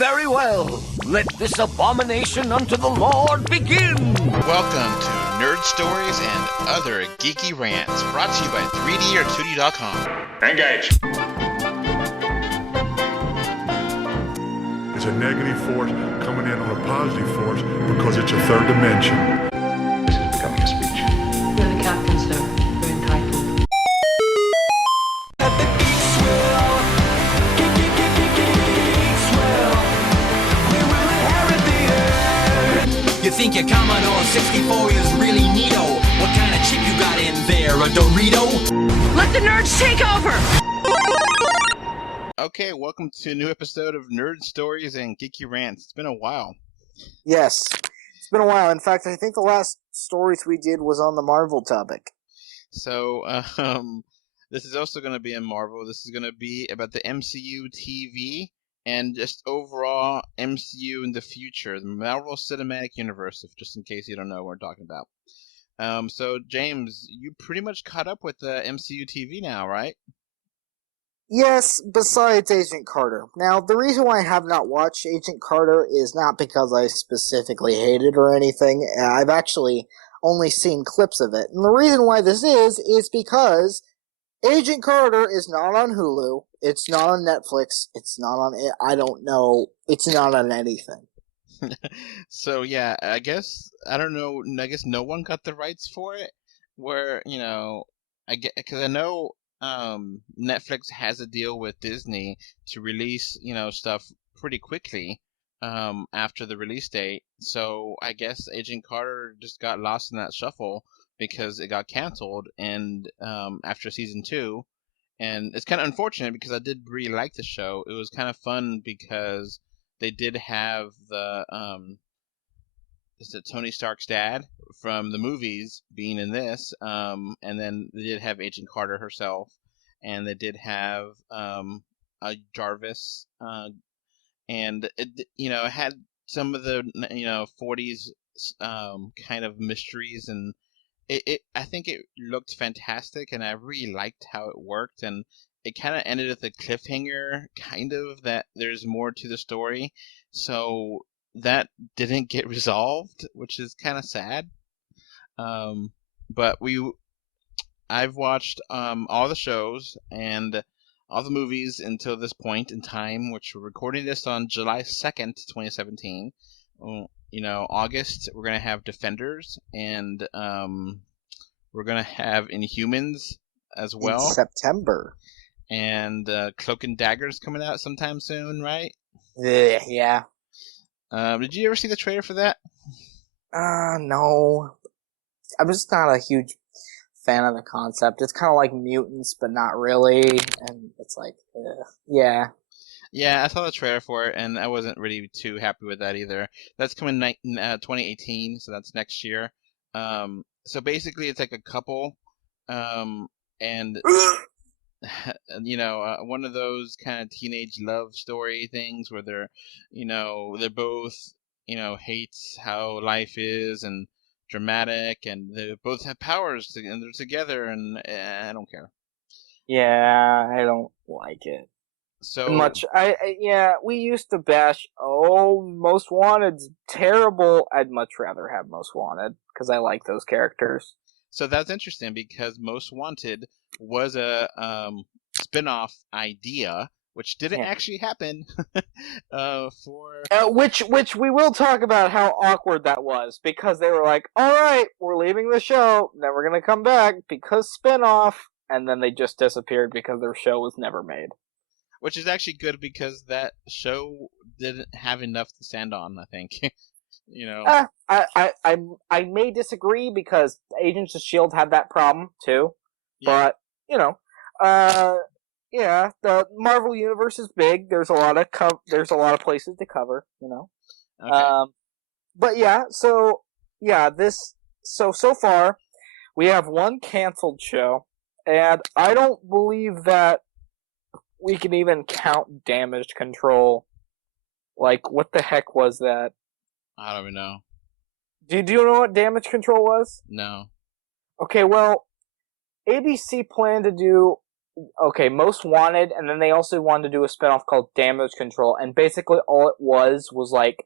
Very well. Let this abomination unto the Lord begin. Welcome to Nerd Stories and Other Geeky Rants, brought to you by 3D or 2D.com. Engage. It's a negative force coming in on a positive force because it's a third dimension. This is becoming a speech. You're the captain, sir. You're entitled. Let the geeks will. Geeks will. We will inherit the earth. You think your Commodore 64 is really neato? What kind of chip you got in there, a Dorito? Let the nerds take over! Okay, welcome to a new episode of Nerd Stories and Geeky Rants. It's been a while. Yes, it's been a while. In fact, I think the last stories we did was on the Marvel topic. So, this is also going to be in Marvel. This is going to be about the MCU TV and just overall MCU in the future, the Marvel Cinematic Universe, just in case you don't know what we're talking about. So, James, you pretty much caught up with the MCU TV now, right? Yes, besides Agent Carter. Now, the reason why I have not watched Agent Carter is not because I specifically hate it or anything. I've actually only seen clips of it. And the reason why this is because Agent Carter is not on Hulu, it's not on Netflix, it's not on, I don't know, it's not on anything. So, yeah, I guess no one got the rights for it, where, because I know Netflix has a deal with Disney to release, stuff pretty quickly after the release date. So I guess Agent Carter just got lost in that shuffle because it got canceled and after season 2. And it's kind of unfortunate because I did really like the show. It was kind of fun because they did have the Tony Stark's dad from the movies being in this, and then they did have Agent Carter herself, and they did have a Jarvis, and it had some of the 40s kind of mysteries, and I think it looked fantastic, and I really liked how it worked, and it kind of ended with a cliffhanger, kind of, that there's more to the story, so that didn't get resolved, which is kind of sad. But I've watched all the shows and all the movies until this point in time, which we're recording this on July 2nd, 2017. August, we're going to have Defenders, and we're going to have Inhumans as well. In September. And Cloak and Dagger's coming out sometime soon, right? Yeah. Did you ever see the trailer for that? No. I'm just not a huge fan of the concept. It's kind of like mutants, but not really. And it's like, yeah. Yeah, I saw the trailer for it, and I wasn't really too happy with that either. That's coming 2018, so that's next year. So basically, it's like a couple, and one of those kind of teenage love story things where they're both, hates how life is and dramatic, and they both have powers and they're together, and I don't care. Yeah, I don't like it. So much. We used to bash, Most Wanted's terrible. I'd much rather have Most Wanted, because I like those characters. So that's interesting, because Most Wanted was a spin-off idea, which didn't actually happen. Which we will talk about how awkward that was, because they were like, alright, we're leaving the show, then we're gonna come back, because spin-off, and then they just disappeared because their show was never made. Which is actually good, because that show didn't have enough to stand on, I think. I may disagree, because Agents of S.H.I.E.L.D. had that problem, too. Yeah. But, the Marvel Universe is big. There's a lot of places to cover, Okay. But yeah, so far, we have one canceled show, and I don't believe that we can even count Damage Control. Like, what the heck was that? I don't even know. Do you know what Damage Control was? No. Okay, well, ABC planned to do Most Wanted, and then they also wanted to do a spinoff called Damage Control, and basically all it was like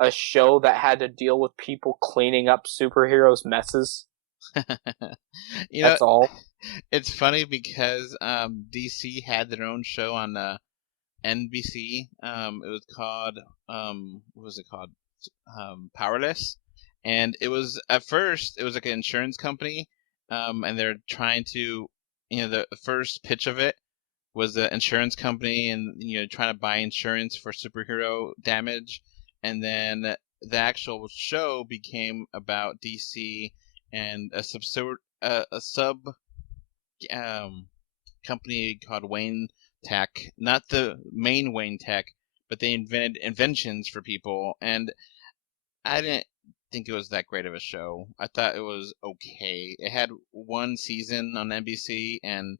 a show that had to deal with people cleaning up superheroes' messes. You know, That's all. it's funny because DC had their own show on NBC. It was called what was it called? Powerless, and it was at first it was like an insurance company, and they're trying to, the first pitch of it was the insurance company, and trying to buy insurance for superhero damage, and then the actual show became about DC and a sub company called Wayne Tech, not the main Wayne Tech, but they invented inventions for people, and I didn't think it was that great of a show. I thought it was okay. It had one season on NBC, and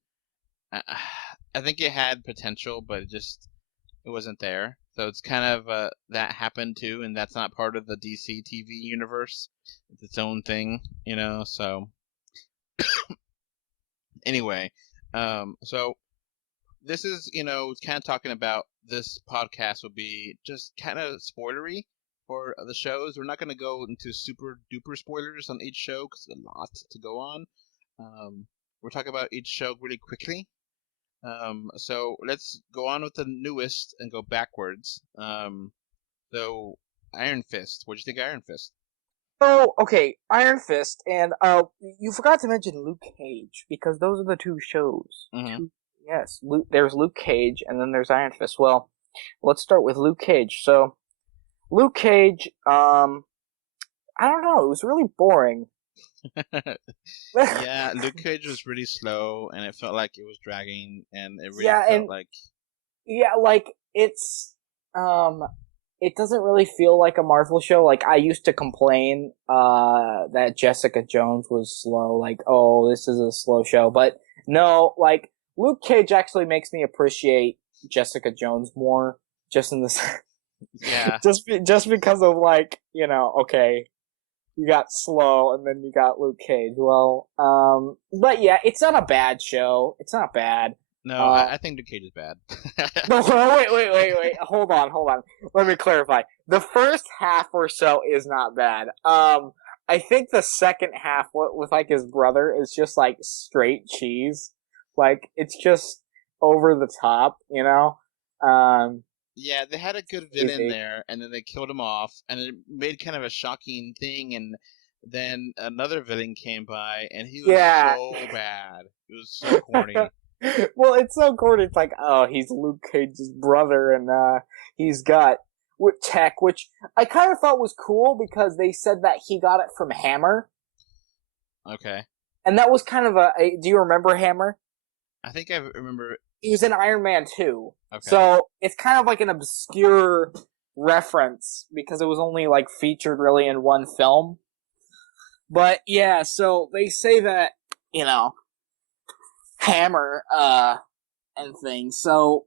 I think it had potential, but it wasn't there. So it's kind of that happened too, and that's not part of the DC TV universe. It's its own thing, So anyway, so this is, kind of talking about this podcast will be just kind of spoilery for the shows. We're not going to go into super duper spoilers on each show because there's a lot to go on. We're talking about each show really quickly. So let's go on with the newest and go backwards. So Iron Fist. What'd you think of Iron Fist? Oh, okay, Iron Fist, and you forgot to mention Luke Cage, because those are the two shows. Mm-hmm. Yes, there's Luke Cage, and then there's Iron Fist. Well, let's start with Luke Cage. So, Luke Cage, I don't know, it was really boring. Yeah, Luke Cage was really slow, and it felt like it was dragging, and it really felt like... Yeah, it's, it doesn't really feel like a Marvel show. Like, I used to complain, that Jessica Jones was slow, oh, this is a slow show, but no, Luke Cage actually makes me appreciate Jessica Jones more, just in this, yeah, just because of okay, you got slow and then you got Luke Cage. Well, but yeah, it's not a bad show. It's not bad. No, I think Luke Cage is bad. No, wait. Hold on. Let me clarify. The first half or so is not bad. I think the second half with his brother is just straight cheese. It's just over the top, Yeah, they had a good villain there, and then they killed him off, and it made kind of a shocking thing, and then another villain came by, and he was so bad. It was so corny. Well, it's so corny. It's oh, he's Luke Cage's brother, and he's got tech, which I kind of thought was cool because they said that he got it from Hammer. Okay. And that was kind of do you remember Hammer? I think I remember. He was in Iron Man 2. Okay. So it's kind of like an obscure reference because it was only featured really in one film. But yeah, so they say that, Hammer, and things. So,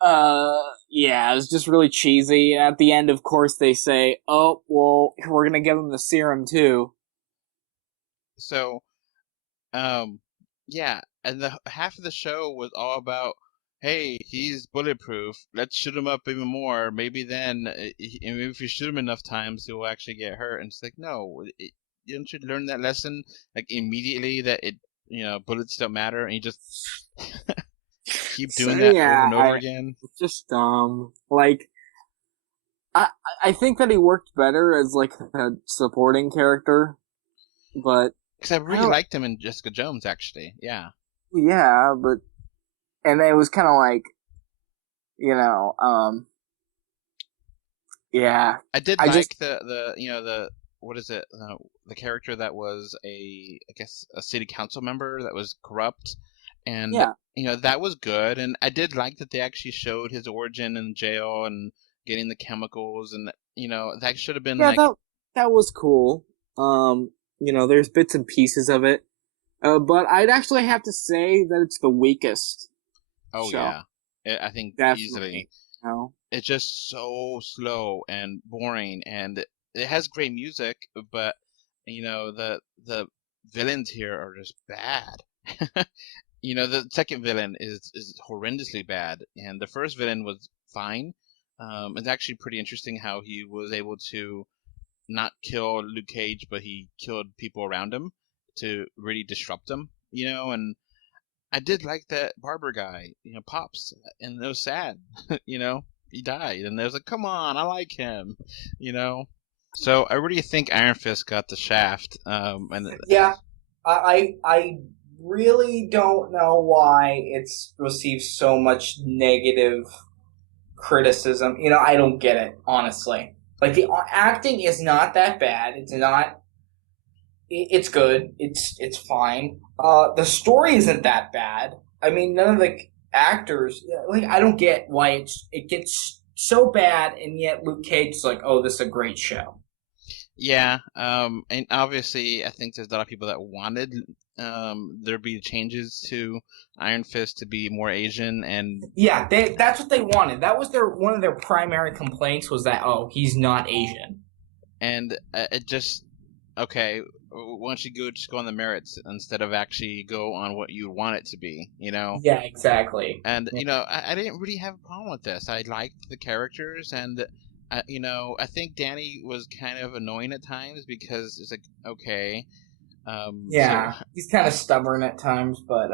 yeah, it was just really cheesy. At the end, of course, they say, oh, well, we're gonna give him the serum too. So, yeah, and the half of the show was all about, hey, he's bulletproof. Let's shoot him up even more. Maybe then, maybe if you shoot him enough times, he'll actually get hurt. And it's no, didn't you learn that lesson immediately that bullets don't matter, and you just keep doing that over and over again? It's just dumb. I think that he worked better as a supporting character, but because I really liked him in Jessica Jones, actually. Yeah. Yeah, but and it was kind of yeah. I did like the what is it? The character that was I guess a city council member that was corrupt, and that was good. And I did like that they actually showed his origin in jail and getting the chemicals, and that should have been that was cool. There's bits and pieces of it, but I'd actually have to say that it's the weakest. Oh show. Yeah, I think definitely. Easily. It's just so slow and boring, and it has great music, but the villains here are just bad. The second villain is horrendously bad, and the first villain was fine. It's actually pretty interesting how he was able to not kill Luke Cage, but he killed people around him to really disrupt him. And I did like that barber guy, Pops, and it was sad. He died, and there's like, come on, I like him. So I really think Iron Fist got the shaft. Yeah, I really don't know why it's received so much negative criticism. I don't get it, honestly. Like, the acting is not that bad. It's not. It's good. It's fine. The story isn't that bad. I mean, none of the actors. Like, I don't get why it gets so bad, and yet Luke Cage is like, oh, this is a great show. Yeah, and obviously, I think there's a lot of people that wanted there be changes to Iron Fist to be more Asian, and yeah, that's what they wanted. That was one of their primary complaints was that he's not Asian, and it just okay. Why don't you just go on the merits instead of actually go on what you want it to be, Yeah, exactly. And I didn't really have a problem with this. I liked the characters, and I think Danny was kind of annoying at times because it's like, okay. Yeah, he's kind of stubborn at times, but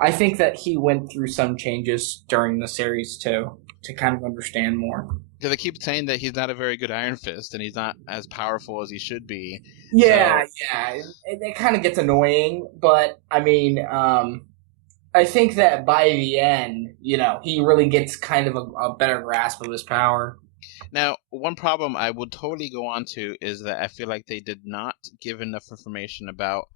I think that he went through some changes during the series too to kind of understand more. Because they keep saying that he's not a very good Iron Fist and he's not as powerful as he should be. Yeah, yeah, it kind of gets annoying, but I mean, I think that by the end, he really gets kind of a better grasp of his power. Now, one problem I would totally go on to is that I feel like they did not give enough information about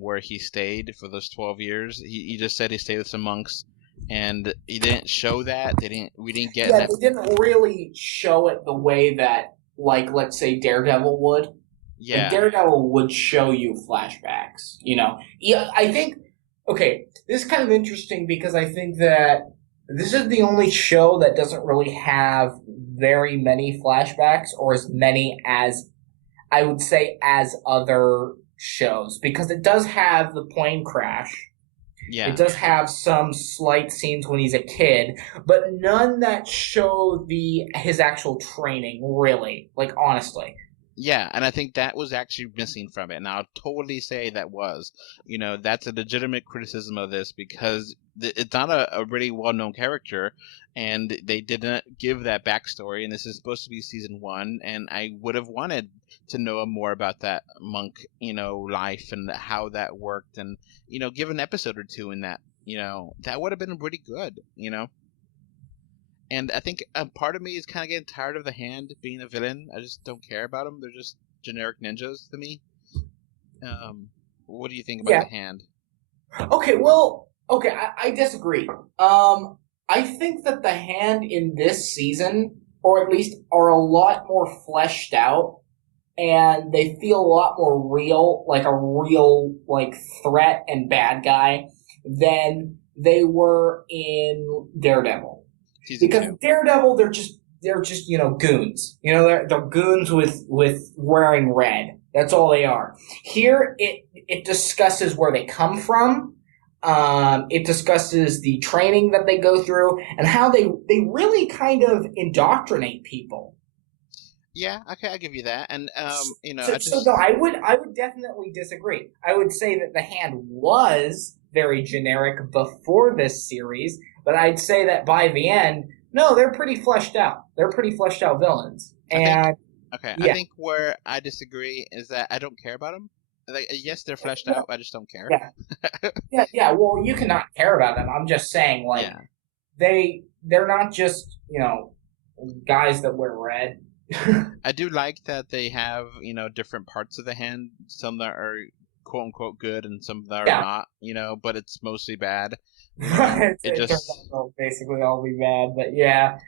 where he stayed for those 12 years. He just said he stayed with some monks, and he didn't show that. We didn't get that. They didn't really show it the way that, like, let's say Daredevil would. Yeah. Like, Daredevil would show you flashbacks, Yeah, I think, okay, this is kind of interesting because I think that this is the only show that doesn't really have very many flashbacks or as many as, I would say, as other shows. Because it does have the plane crash. Yeah. It does have some slight scenes when he's a kid, but none that show his actual training, really. Like, honestly. Yeah, and I think that was actually missing from it, and I'll totally say that was. That's a legitimate criticism of this because it's not a really well-known character, and they didn't give that backstory, and this is supposed to be season 1, and I would have wanted to know more about that monk, life and how that worked, and, give an episode or two in that, that would have been really good, And I think part of me is kind of getting tired of the Hand being a villain. I just don't care about them. They're just generic ninjas to me. What do you think about the Hand? Okay, I disagree. I think that the Hand in this season, or at least are a lot more fleshed out, and they feel a lot more real, like a real threat and bad than they were in Daredevil. Because Daredevil, they're just goons. They're goons with wearing red. That's all they are. Here, it discusses where they come from. It discusses the training that they go through and how they really kind of indoctrinate people. Yeah, okay, I'll give you that. And I would definitely disagree. I would say that the Hand was very generic before this series, but I'd say that by the end, no, they're pretty fleshed out. They're pretty fleshed out villains. I think where I disagree is that I don't care about them. Like, yes, they're fleshed out. I just don't care. Yeah. Well, you cannot care about them. I'm just saying, they're not just guys that wear red. I do like that they have different parts of the Hand. Some that are quote unquote good, and some that are not. But it's mostly bad. It just basically all be bad, but yeah.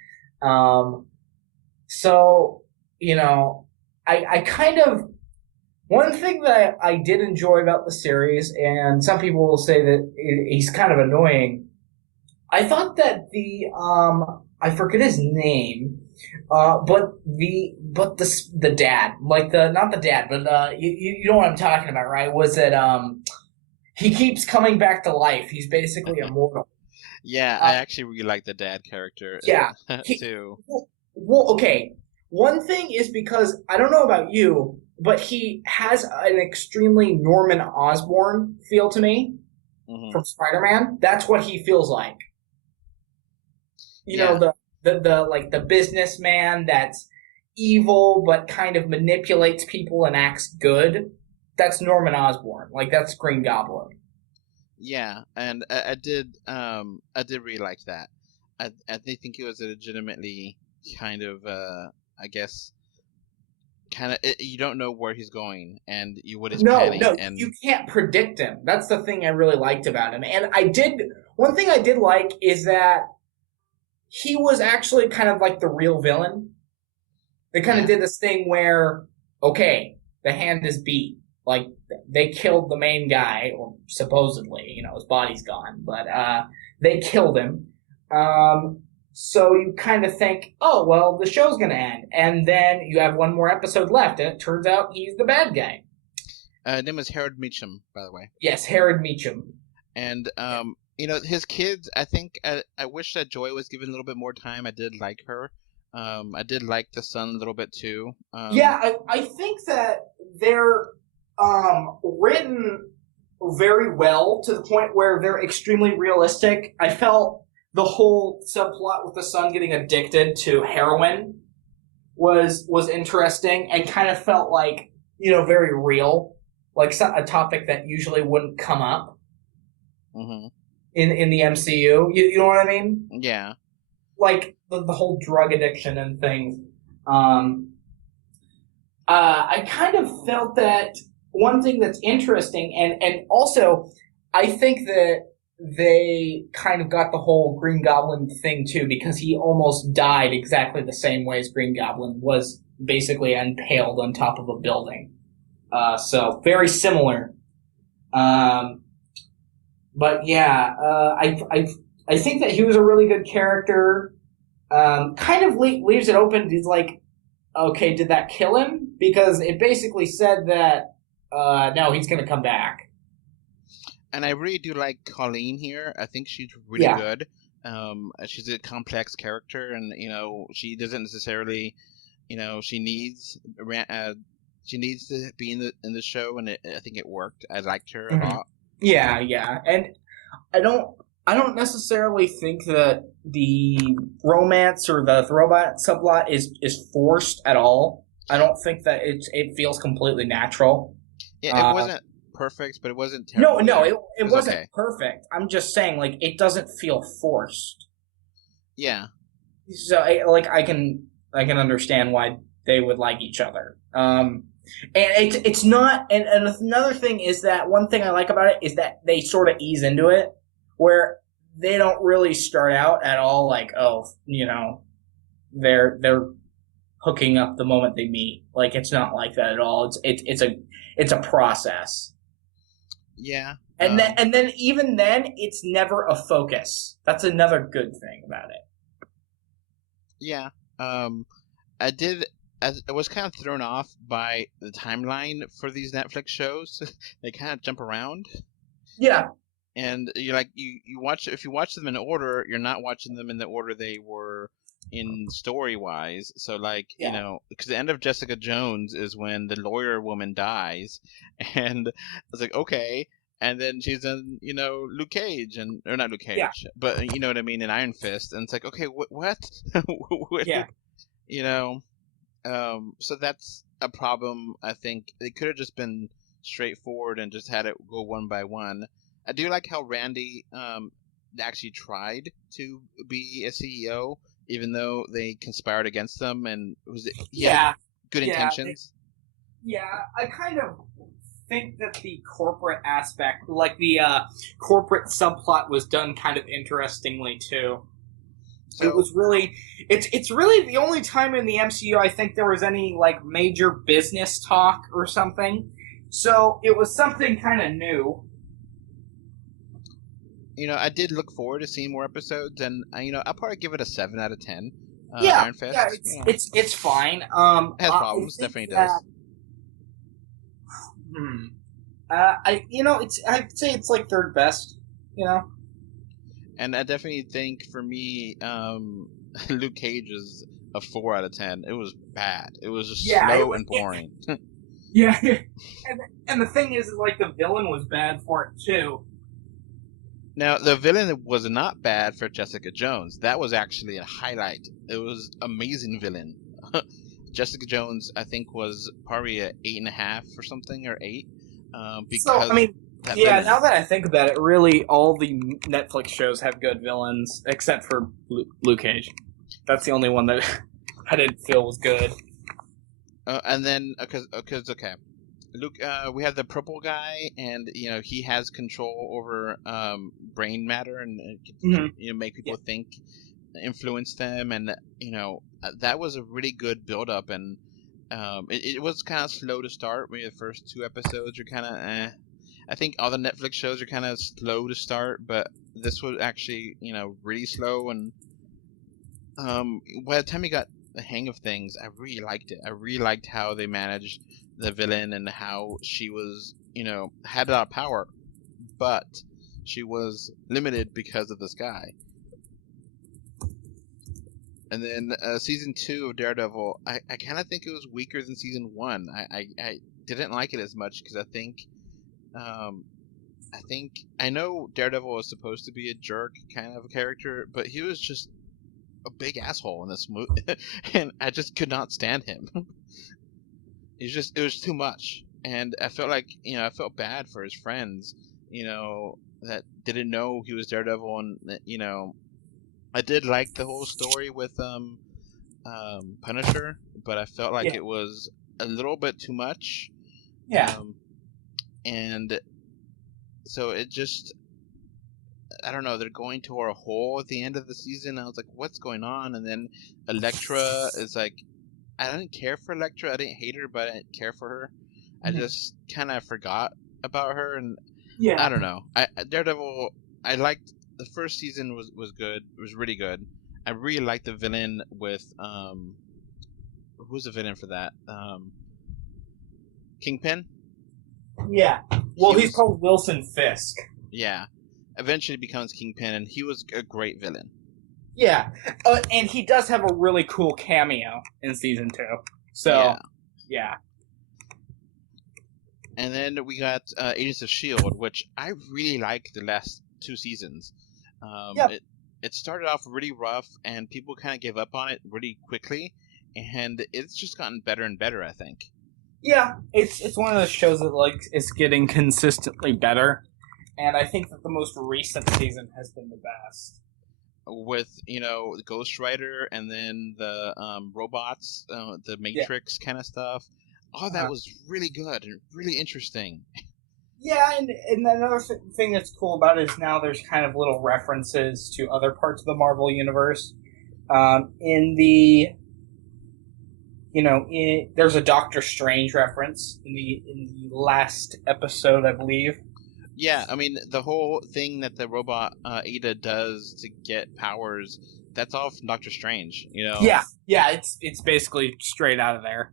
So I kind of. One thing that I did enjoy about the series, and some people will say that he's kind of annoying, I thought that I forget his name, but the dad, not the dad, but you know what I'm talking about, right? Was it he keeps coming back to life. He's basically immortal. Yeah, I actually really like the dad character. Yeah. Too. Well, okay. One thing is because I don't know about you, but he has an extremely Norman Osborn feel to me from Spider-Man. That's what he feels like. You know, the businessman that's evil but kind of manipulates people and acts good. That's Norman Osborn. Like, that's Green Goblin. Yeah, and I did really like that. I did think it was a legitimately kind of I guess you don't know where he's going and what he's planning. No, and you can't predict him. That's the thing I really liked about him. And one thing I did like is that he was actually kind of like the real villain. They kind of did this thing where, okay, the hand is beat. Like, they killed the main guy, or supposedly, you know, his body's gone, but they killed him. So you kind of think, oh, well, the show's going to end. And then you have one more episode left, and it turns out he's the bad guy. His name is Harold Meacham, by the way. Yes, Harold Meacham. And, you know, his kids, I think, I wish that Joy was given a little bit more time. I did like her. I did like the son a little bit, too. I think that they're written very well to the point where they're extremely realistic. I felt the whole subplot with the son getting addicted to heroin was interesting and kind of felt like, you know, very real, like a topic that usually wouldn't come up in the MCU. You know what I mean? Yeah. Like the whole drug addiction and things. I kind of felt that one thing that's interesting, and also I think that they kind of got the whole Green Goblin thing too, because he almost died exactly the same way as Green Goblin was basically impaled on top of a building. So very similar. But yeah, I think that he was a really good character. Kind of leaves it open. He's like, okay, did that kill him? Because it basically said that no, he's going to come back. And I really do like Colleen here. I think she's really good. She's a complex character, and you know, she doesn't necessarily, you know, she needs to be in the show, and I think it worked. I liked her a lot. Yeah, and I don't necessarily think that the romance or the throwback subplot is forced at all. I don't think that it feels completely natural. Yeah, it wasn't perfect, but it wasn't terrible. No, it wasn't perfect. I'm just saying, like, it doesn't feel forced. Yeah. So, I can understand why they would like each other. And it's not. And another thing is that one thing I like about it is that they sort of ease into it, where they don't really start out at all like, oh, you know, they're hooking up the moment they meet. Like, it's not like that at all. It's a process. Yeah. And then even then, it's never a focus. That's another good thing about it. Yeah. I was kind of thrown off by the timeline for these Netflix shows. They kind of jump around. Yeah. And you're like, if you watch them in order, you're not watching them in the order they were in story-wise. So, like, you know, because the end of Jessica Jones is when the lawyer woman dies, and I was like, okay. And then she's in, you know, Luke Cage, or not Luke Cage, but you know what I mean, in Iron Fist, and it's like, okay, what? Yeah. You know, so that's a problem. I think they could have just been straightforward and just had it go one by one. I do like how Randy actually tried to be a CEO, even though they conspired against them, and had good intentions. I kind of think that the corporate aspect, like the corporate subplot, was done kind of interestingly too. So, it was really, it's really the only time in the MCU I think there was any like major business talk or something. So it was something kind of new. You know, I did look forward to seeing more episodes, and you know, I'll probably give it a 7 out of 10. Iron Fist. It's fine. It has problems, definitely does. I'd say it's like third best. You know. And I definitely think for me, Luke Cage is a 4 out of 10. It was bad. It was just slow and boring. Yeah, and the thing is, like, the villain was bad for it too. Now, the villain was not bad for Jessica Jones. That was actually a highlight. It was amazing villain. Jessica Jones, I think, was probably a 8.5 or something, or 8. Because now that I think about it, really, all the Netflix shows have good villains, except for Luke Cage. That's the only one that I didn't feel was good. And then, because Luke, we have the purple guy, and he has control over brain matter, and make people think, influence them, and that was a really good build up, and it was kind of slow to start. Maybe the first 2 episodes are kind of I think all the Netflix shows are kind of slow to start, but this was actually really slow, and by the time you got the hang of things, I really liked it. I really liked how they managed the villain and how she was, had a lot of power, but she was limited because of this guy. And then season 2 of Daredevil, I kind of think it was weaker than season 1. I didn't like it as much because I know Daredevil was supposed to be a jerk kind of a character, but he was just a big asshole in this movie, and I just could not stand him. It was too much, and I felt like I felt bad for his friends, that didn't know he was Daredevil, and I did like the whole story with Punisher, but I felt like it was a little bit too much. Yeah. And so it just, I don't know, they're going to a hole at the end of the season. I was like, what's going on? And then Elektra is like, I didn't care for Elektra. I didn't hate her, but I didn't care for her. I just kind of forgot about her, and I don't know. Daredevil, I liked the first season was good. It was really good. I really liked the villain with who's the villain for that? Kingpin? Yeah. Well, he's called Wilson Fisk. Yeah. Eventually becomes Kingpin, and he was a great villain. Yeah. And he does have a really cool cameo in season 2. So, yeah. And then we got Agents of S.H.I.E.L.D., which I really liked the last 2 seasons. It started off really rough, and people kind of gave up on it really quickly, and it's just gotten better and better, I think. Yeah, it's one of those shows that is getting consistently better, and I think that the most recent season has been the best. With Ghost Rider, and then the robots, the Matrix kind of stuff, all that was really good and really interesting. Yeah, and another thing that's cool about it is now there's kind of little references to other parts of the Marvel Universe. There's a Doctor Strange reference in the last episode, I believe. Yeah, I mean, the whole thing that the robot Ada does to get powers, that's all from Doctor Strange, Yeah, it's basically straight out of there,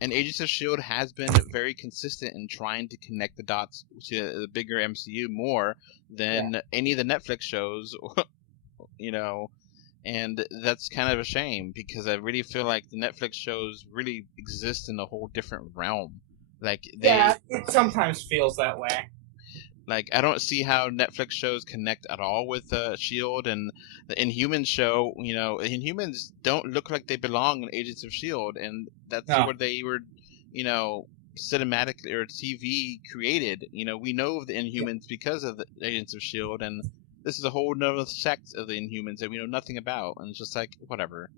And Agents of S.H.I.E.L.D. has been very consistent in trying to connect the dots to the bigger MCU more than any of the Netflix shows, and that's kind of a shame, because I really feel like the Netflix shows really exist in a whole different realm. It sometimes feels that way. Like, I don't see how Netflix shows connect at all with S.H.I.E.L.D. and the Inhumans show. Inhumans don't look like they belong in Agents of S.H.I.E.L.D., and that's where they were, cinematically or TV created. We know of the Inhumans because of the Agents of S.H.I.E.L.D., and this is a whole nother sect of the Inhumans that we know nothing about, and it's just like, whatever.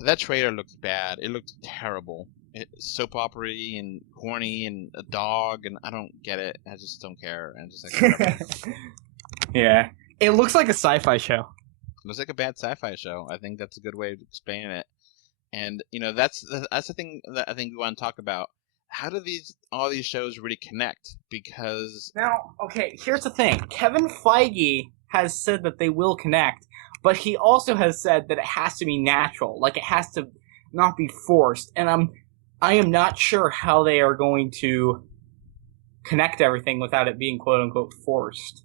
That trailer looked bad. It looked terrible. It's soap opera-y and corny and a dog, and I don't get it. I just don't care. I'm just like, yeah. It looks like a sci-fi show. It looks like a bad sci-fi show. I think that's a good way of explaining it. And, that's the thing that I think we want to talk about. How do all these shows really connect? Because... Now, okay, here's the thing. Kevin Feige has said that they will connect, but he also has said that it has to be natural. Like, it has to not be forced. And I am not sure how they are going to connect everything without it being quote unquote forced.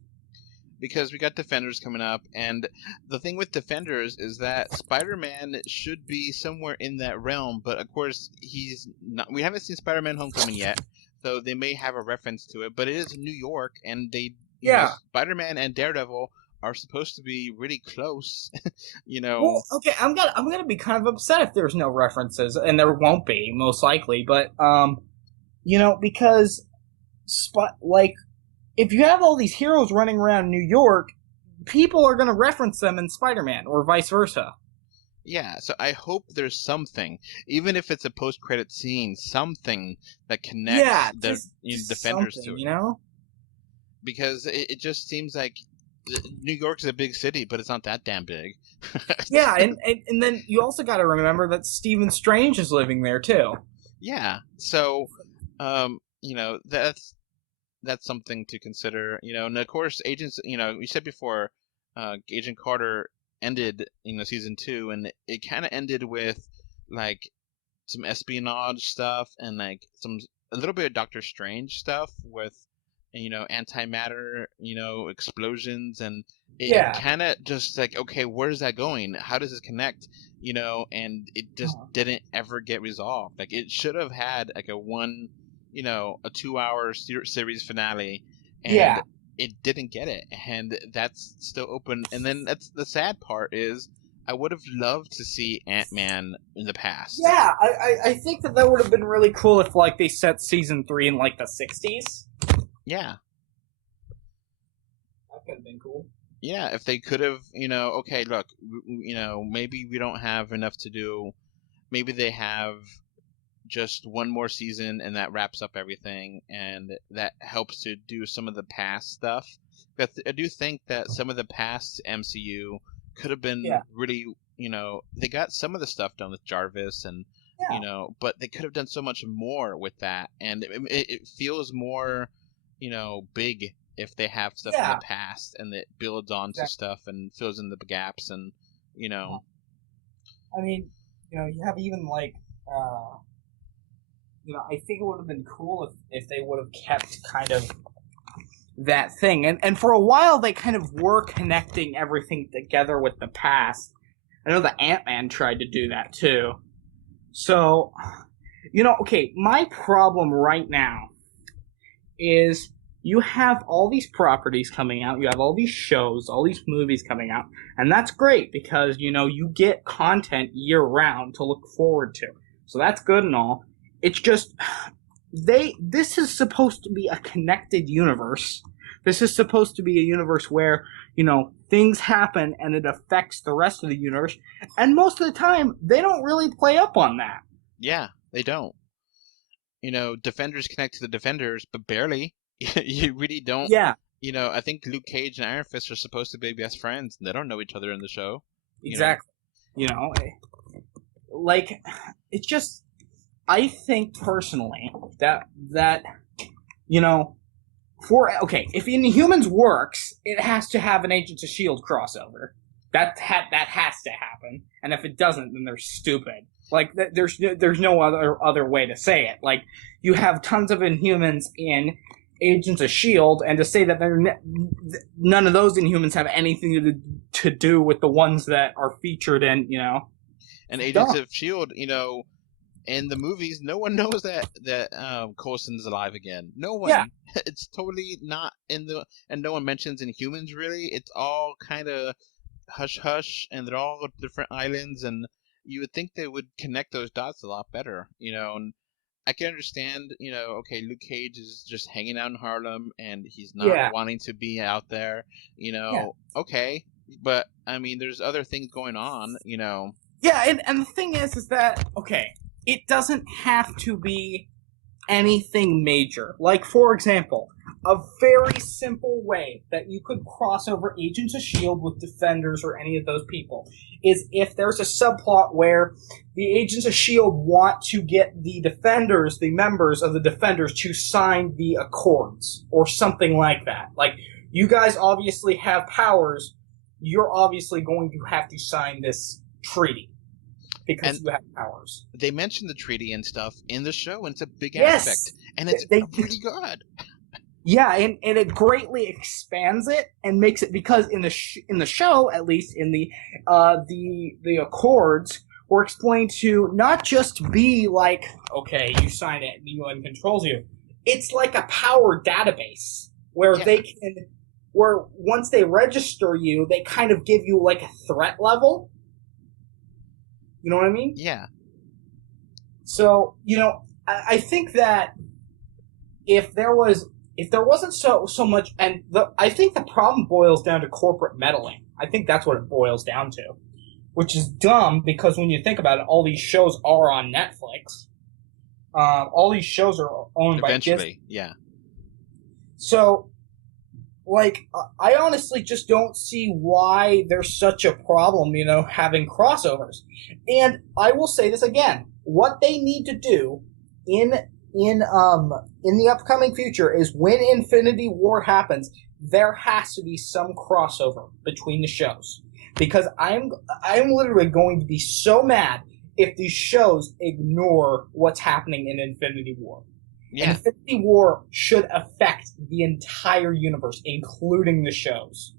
Because we got Defenders coming up, and the thing with Defenders is that Spider-Man should be somewhere in that realm, but of course he's not. We haven't seen Spider-Man: Homecoming yet, so they may have a reference to it. But it is New York, and Spider-Man and Daredevil are supposed to be really close. Well, okay, I'm gonna be kind of upset if there's no references, and there won't be most likely. But because if you have all these heroes running around New York, people are going to reference them in Spider-Man, or vice versa. Yeah, so I hope there's something, even if it's a post-credit scene, something that connects the Defenders to it. Because it just seems like New York's a big city, but it's not that damn big. Yeah, and then you also got to remember that Stephen Strange is living there, too. Yeah, so, that's something to consider, and of course, agents, we said before, Agent Carter ended, season 2, and it kind of ended with, like, some espionage stuff, and, like, a little bit of Doctor Strange stuff with, antimatter, explosions, and it kind of just, like, okay, where's that going? How does this connect? And it just didn't ever get resolved. Like, it should have had, like, a 2-hour series finale, and it didn't get it, and that's still open. And then that's the sad part is I would have loved to see Ant-Man in the past. Yeah, I think that would have been really cool if, like, they set season 3 in, like, the 60s. Yeah. That could have been cool. Yeah, if they could have, okay, look, maybe we don't have enough to do. Maybe they have just one more season and that wraps up everything, and that helps to do some of the past stuff. But I do think that some of the past MCU could have been really, they got some of the stuff done with Jarvis and, but they could have done so much more with that. And it feels more, big if they have stuff in the past and it builds onto stuff and fills in the gaps and, I mean, you have even like, I think it would have been cool if they would have kept kind of that thing. And for a while, they kind of were connecting everything together with the past. I know that Ant-Man tried to do that, too. So, okay, my problem right now is you have all these properties coming out, you have all these shows, all these movies coming out, and that's great because, you get content year-round to look forward to. So that's good and all. It's just, this is supposed to be a connected universe. This is supposed to be a universe where, things happen and it affects the rest of the universe. And most of the time, they don't really play up on that. Yeah, they don't. Defenders connect to the Defenders, but barely. You really don't. Yeah. I think Luke Cage and Iron Fist are supposed to be best friends, and they don't know each other in the show. Exactly. Like, it's just... I think personally that if Inhumans works, it has to have an Agents of S.H.I.E.L.D. crossover. That has to happen, and if it doesn't, then they're stupid. Like there's no other way to say it. Like you have tons of Inhumans in Agents of S.H.I.E.L.D., and to say that none of those Inhumans have anything to do with the ones that are featured in and Agents of S.H.I.E.L.D., in the movies, no one knows that Coulson's alive again. No one. Yeah. It's totally not in the... And no one mentions Inhumans, really. It's all kind of hush-hush, and they're all different islands, and you would think they would connect those dots a lot better, and I can understand, okay, Luke Cage is just hanging out in Harlem, and he's not wanting to be out there, okay. But, I mean, there's other things going on, Yeah, and the thing is that, okay... It doesn't have to be anything major. Like, for example, a very simple way that you could cross over Agents of S.H.I.E.L.D. with Defenders or any of those people is if there's a subplot where the Agents of S.H.I.E.L.D. want to get the Defenders, the members of the Defenders, to sign the Accords or something like that. Like, you guys obviously have powers. You're obviously going to have to sign this treaty. Because you have powers. They mention the treaty and stuff in the show, and it's a big aspect. And it's really good. Yeah, and it greatly expands it and makes it, because in the show, at least in the Accords, were explained to not just be like, okay, you sign it, the UN controls you. It's like a power database where Yeah. they can, where once they register you, they kind of give you like a threat level. You know what I mean? Yeah. So, I think that if there wasn't so much, and I think the problem boils down to corporate meddling. I think that's what it boils down to, which is dumb because when you think about it, all these shows are on Netflix. All these shows are owned by Disney. Eventually, yeah. So, like, I honestly just don't see why there's such a problem, having crossovers. And I will say this again: what they need to do in the upcoming future is when Infinity War happens, there has to be some crossover between the shows, because I'm literally going to be so mad if these shows ignore what's happening in Infinity War. Yeah. Infinity War should affect the entire universe, including the shows.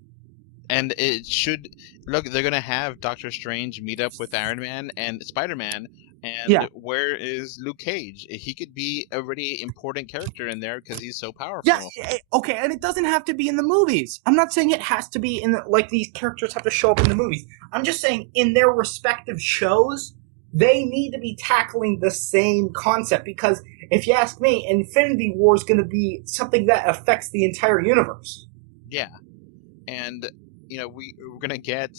And it should look. They're gonna have Doctor Strange meet up with Iron Man and Spider-Man. And Yeah. where is Luke Cage? He could be a really important character in there because he's so powerful. Yeah, okay, and it doesn't have to be in the movies. I'm not saying it has to be like these characters have to show up in the movies. I'm just saying in their respective shows, they need to be tackling the same concept, because if you ask me, Infinity War is going to be something that affects the entire universe. Yeah. And we're gonna get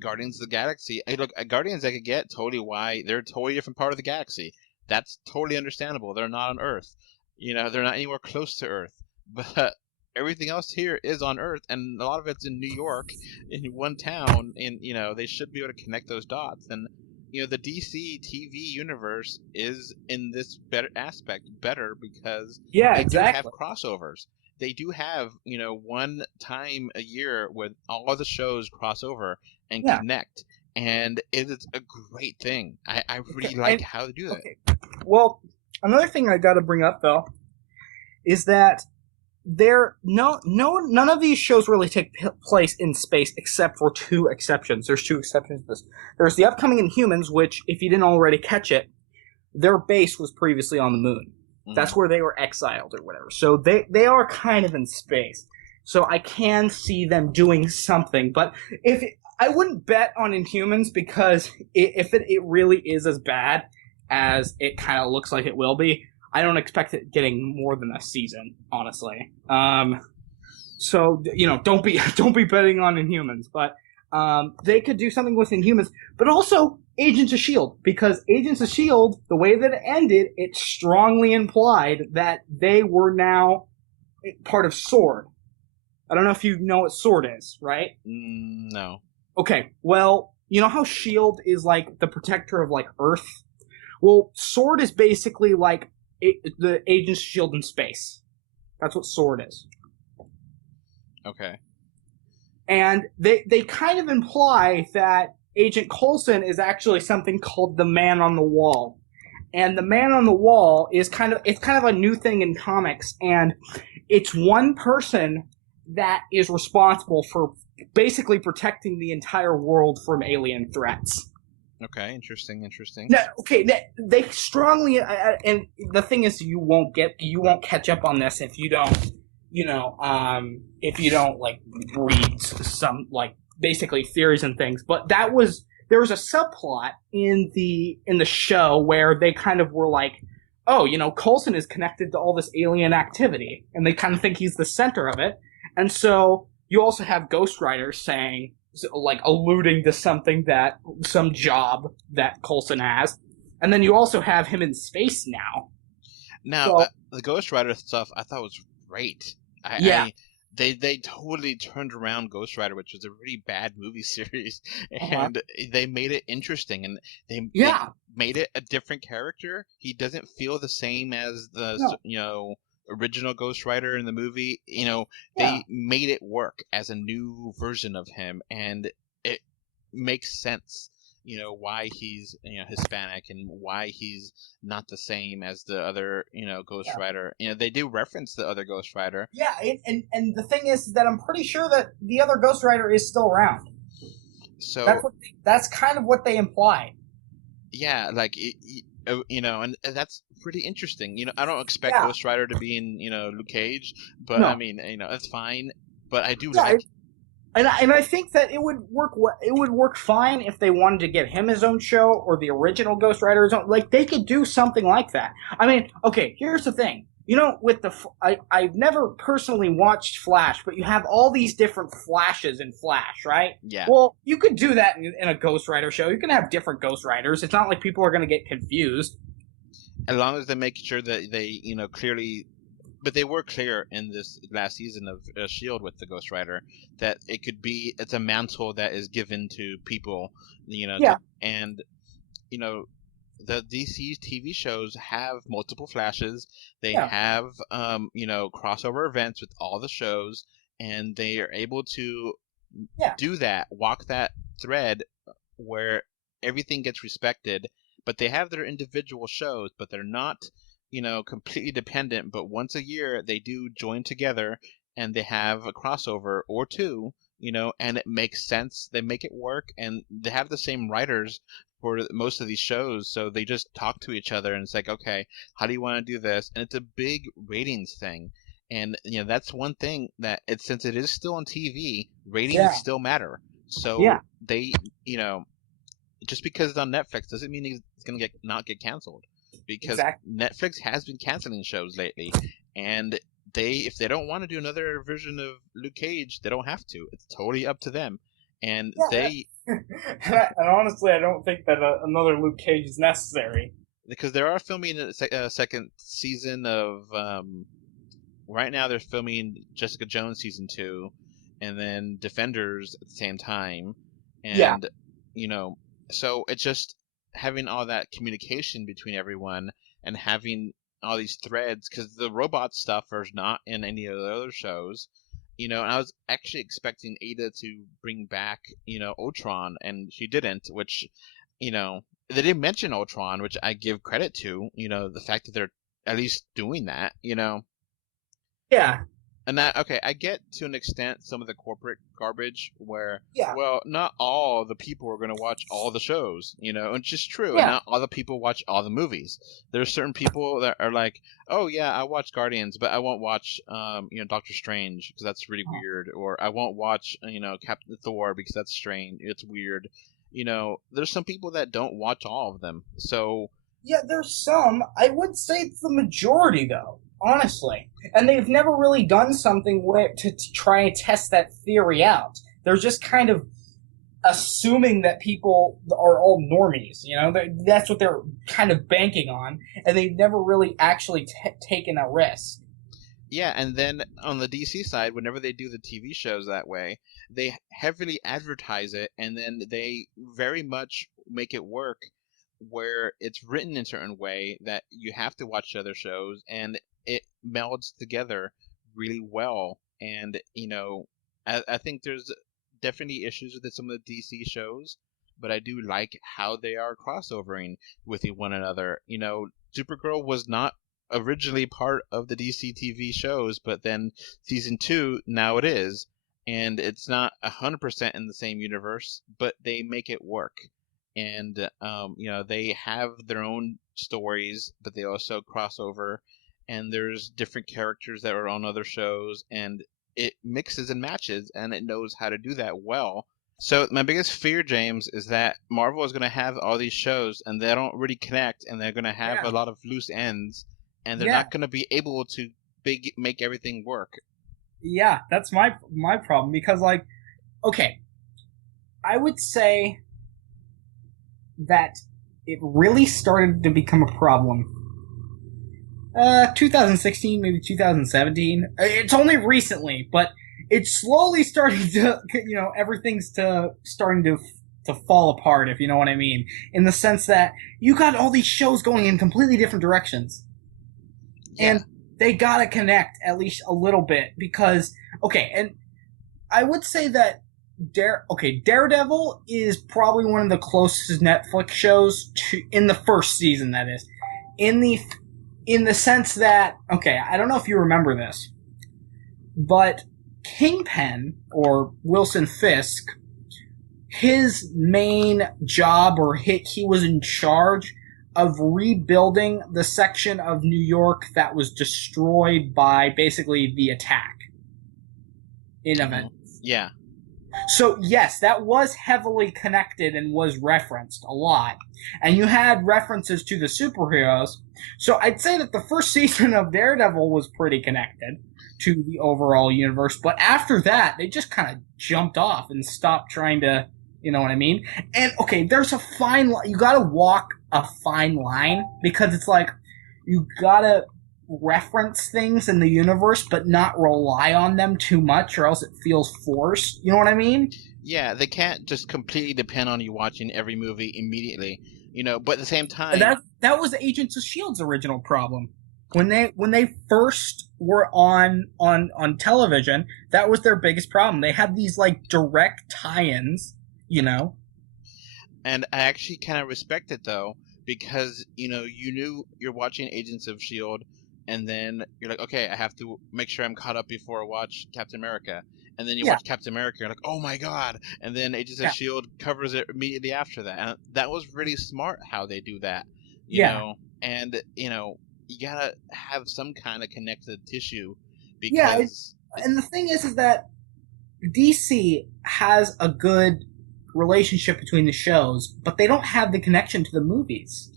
Guardians of the Galaxy. Hey, look, Guardians, I could get totally why they're a totally different part of the galaxy. That's totally understandable. They're not on Earth. They're not anywhere close to Earth. But everything else here is on Earth, and a lot of it's in New York, in one town. And they should be able to connect those dots. And the DC TV universe is in this better because Yeah, they exactly. do have crossovers. They do have, one time a year where all of the shows cross over and Yeah. connect. And it is a great thing. I really like how they do that. Okay. Well, another thing I got to bring up, though, is that none of these shows really take place in space except for two exceptions. There's two exceptions to this. There's the upcoming Inhumans, which, if you didn't already catch it, their base was previously on the moon. Mhm. That's where they were exiled or whatever. So they are kind of in space. So I can see them doing something. But I wouldn't bet on Inhumans, because if it really is as bad as it kind of looks like it will be, I don't expect it getting more than a season, honestly. So don't be betting on Inhumans, but they could do something with Inhumans, but also Agents of S.H.I.E.L.D., because Agents of S.H.I.E.L.D., the way that it ended, it strongly implied that they were now part of S.W.O.R.D. I don't know if you know what S.W.O.R.D. is, right? No. Okay, well, you know how S.H.I.E.L.D. is like the protector of like Earth? Well, S.W.O.R.D. is basically like the Agents of S.H.I.E.L.D. in space. That's what S.W.O.R.D. is. Okay. And they kind of imply that Agent Coulson is actually something called the Man on the Wall. And the Man on the Wall is kind of a new thing in comics, and it's one person that is responsible for basically protecting the entire world from alien threats. Okay, interesting. Now, they strongly, and the thing is, you won't catch up on this if you don't, like read some like basically theories and things. But there was a subplot in the show where they kind of were like, oh, Coulson is connected to all this alien activity, and they kind of think he's the center of it. And so you also have Ghost Rider saying, like, alluding to some job that Coulson has. And then you also have him in space now. Now, the Ghost Rider stuff I thought was great. They totally turned around Ghost Rider, which was a really bad movie series, and they made it interesting, and they made it a different character. He doesn't feel the same as the original Ghost Rider in the movie. They made it work as a new version of him, and it makes sense. why he's Hispanic and why he's not the same as the other Ghost Rider. They do reference the other Ghost Rider. Yeah, and the thing is that I'm pretty sure that the other Ghost Rider is still around. So that's kind of what they imply. Yeah, like and that's pretty interesting. I don't expect Ghost Rider to be in Luke Cage, but No. I mean that's fine. But I do And I think that it would work. It would work fine if they wanted to get him his own show or the original Ghost Rider his own. Like they could do something like that. I mean, okay. Here's the thing. With I've never personally watched Flash, but you have all these different Flashes in Flash, right? Yeah. Well, you could do that in a Ghost Rider show. You can have different Ghost Riders. It's not like people are going to get confused. As long as they make sure that they clearly. But they were clear in this last season of S.H.I.E.L.D. with the Ghost Rider that it's a mantle that is given to people, and the DC TV shows have multiple Flashes. They have crossover events with all the shows, and they are able to do that, walk that thread where everything gets respected. But they have their individual shows, but they're not completely dependent, but once a year they do join together and they have a crossover or two, and it makes sense. They make it work, and they have the same writers for most of these shows, so they just talk to each other, and it's like, okay, how do you want to do this? And it's a big ratings thing, and that's one thing that since it is still on TV, ratings still matter. So they, just because it's on Netflix doesn't mean it's gonna not get canceled. Because Netflix has been canceling shows lately, and if they don't want to do another version of Luke Cage, they don't have to. It's totally up to them. And and honestly, I don't think that another Luke Cage is necessary. Because they are filming a second season of. Right now, they're filming Jessica Jones season 2, and then Defenders at the same time, and so it's just. Having all that communication between everyone and having all these threads, because the robot stuff is not in any of the other shows, and I was actually expecting Ada to bring back, Ultron, and she didn't, which, they didn't mention Ultron, which I give credit to, the fact that they're at least doing that, Yeah. And I get to an extent some of the corporate garbage where, well, not all the people are going to watch all the shows, and it's just true. And not all the people watch all the movies. There's certain people that are like, oh yeah, I watch Guardians, but I won't watch, Doctor Strange because that's really weird, or I won't watch, Captain Thor because that's strange, it's weird. There's some people that don't watch all of them, so. Yeah, there's some. I would say it's the majority, though. Honestly. And they've never really done something to try and test that theory out. They're just kind of assuming that people are all normies, That's what they're kind of banking on, and they've never really actually taken a risk. Yeah, and then on the DC side, whenever they do the TV shows that way, they heavily advertise it, and then they very much make it work where it's written in a certain way that you have to watch other shows, and it melds together really well. And I think there's definitely issues with some of the DC shows, but I do like how they are crossovering with one another. Supergirl was not originally part of the DC TV shows, but then season 2 now it is, and it's not 100% in the same universe, but they make it work. And they have their own stories, but they also cross over, and there's different characters that are on other shows, and it mixes and matches, and it knows how to do that well. So my biggest fear, James, is that Marvel is going to have all these shows, and they don't really connect, and they're going to have a lot of loose ends, and they're not going to be able to make everything work. Yeah, that's my problem, because, okay, I would say that it really started to become a problem 2016, maybe 2017. It's only recently, but it's slowly starting to, everything's starting to fall apart, if you know what I mean, in the sense that you got all these shows going in completely different directions, and they gotta connect at least a little bit, because, okay, and I would say that Daredevil is probably one of the closest Netflix shows to in the first season. That is, in the sense that I don't know if you remember this, but Kingpin or Wilson Fisk, his main job he was in charge of rebuilding the section of New York that was destroyed by basically the attack in Avengers. Yeah. So yes, that was heavily connected and was referenced a lot. And you had references to the superheroes. So I'd say that the first season of Daredevil was pretty connected to the overall universe. But after that, they just kind of jumped off and stopped trying to, you know what I mean? And there's a fine line. You gotta walk a fine line because it's like you gotta reference things in the universe but not rely on them too much or else it feels forced. You know what I mean? Yeah, they can't just completely depend on you watching every movie immediately, but at the same time... That was Agents of S.H.I.E.L.D.'s original problem. When they first were on television, that was their biggest problem. They had these direct tie-ins, And I actually kind of respect it though, because you knew you're watching Agents of S.H.I.E.L.D. and then you're like, okay, I have to make sure I'm caught up before I watch Captain America. And then you watch Captain America, you're like, oh my god! And then Agents of S.H.I.E.L.D. covers it immediately after that. And that was really smart how they do that, you know? And, you gotta have some kind of connective tissue because... and the thing is that DC has a good relationship between the shows, but they don't have the connection to the movies.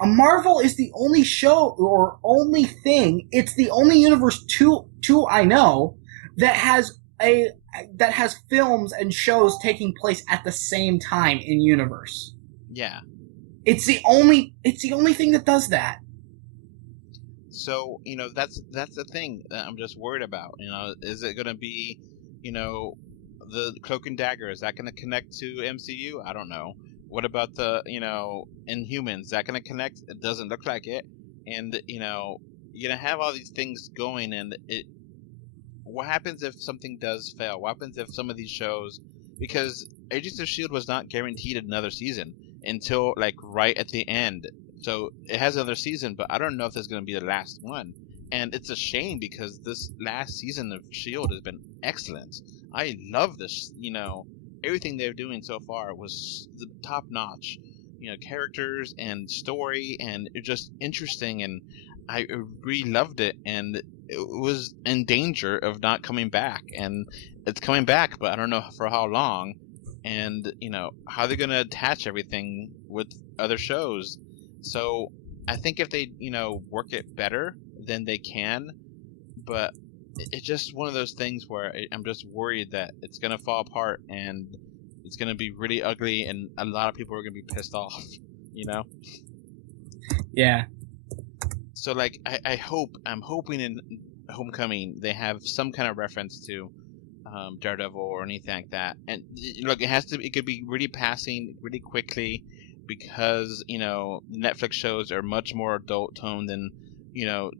Marvel is the only show or only thing. It's the only universe to I know that has films and shows taking place at the same time in universe. Yeah. It's the only thing that does that. So, that's the thing that I'm just worried about. Is it going to be, the Cloak and Dagger, is that going to connect to MCU? I don't know. What about the, Inhumans? Is that going to connect? It doesn't look like it. And, you're going to have all these things going, and what happens if something does fail? What happens if some of these shows... Because Agents of S.H.I.E.L.D. was not guaranteed another season until, right at the end. So it has another season, but I don't know if it's going to be the last one. And it's a shame because this last season of S.H.I.E.L.D. has been excellent. I love this, everything they're doing so far was top notch. Characters and story, and it just interesting, and I really loved it, and it was in danger of not coming back. And it's coming back, but I don't know for how long, and, how they're going to attach everything with other shows. So I think if they, work it better, then they can, but it's just one of those things where I'm just worried that it's going to fall apart and it's going to be really ugly and a lot of people are going to be pissed off, Yeah. So, I'm hoping in Homecoming they have some kind of reference to Daredevil or anything like that. And, look, it could be really passing really quickly because, Netflix shows are much more adult tone than,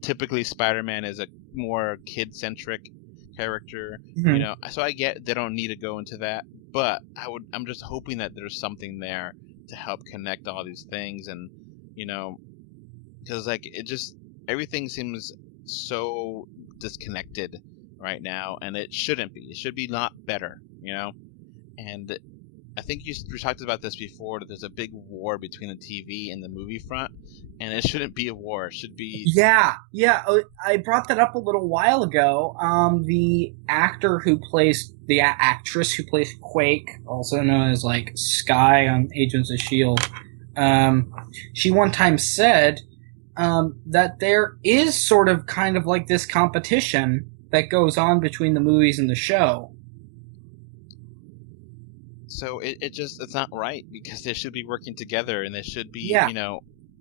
typically Spider-Man is a more kid-centric character, so I get they don't need to go into that, but I'm just hoping that there's something there to help connect all these things, and because everything seems so disconnected right now, and it shouldn't be. It should be a lot better, and I think you talked about this before, that there's a big war between the TV and the movie front, and it shouldn't be a war. It should be... Yeah. I brought that up a little while ago. The actress who plays Quake, also known as, Skye on Agents of S.H.I.E.L.D., she one time said that there is sort of kind of this competition that goes on between the movies and the show. So it's not right, because they should be working together, and they should be,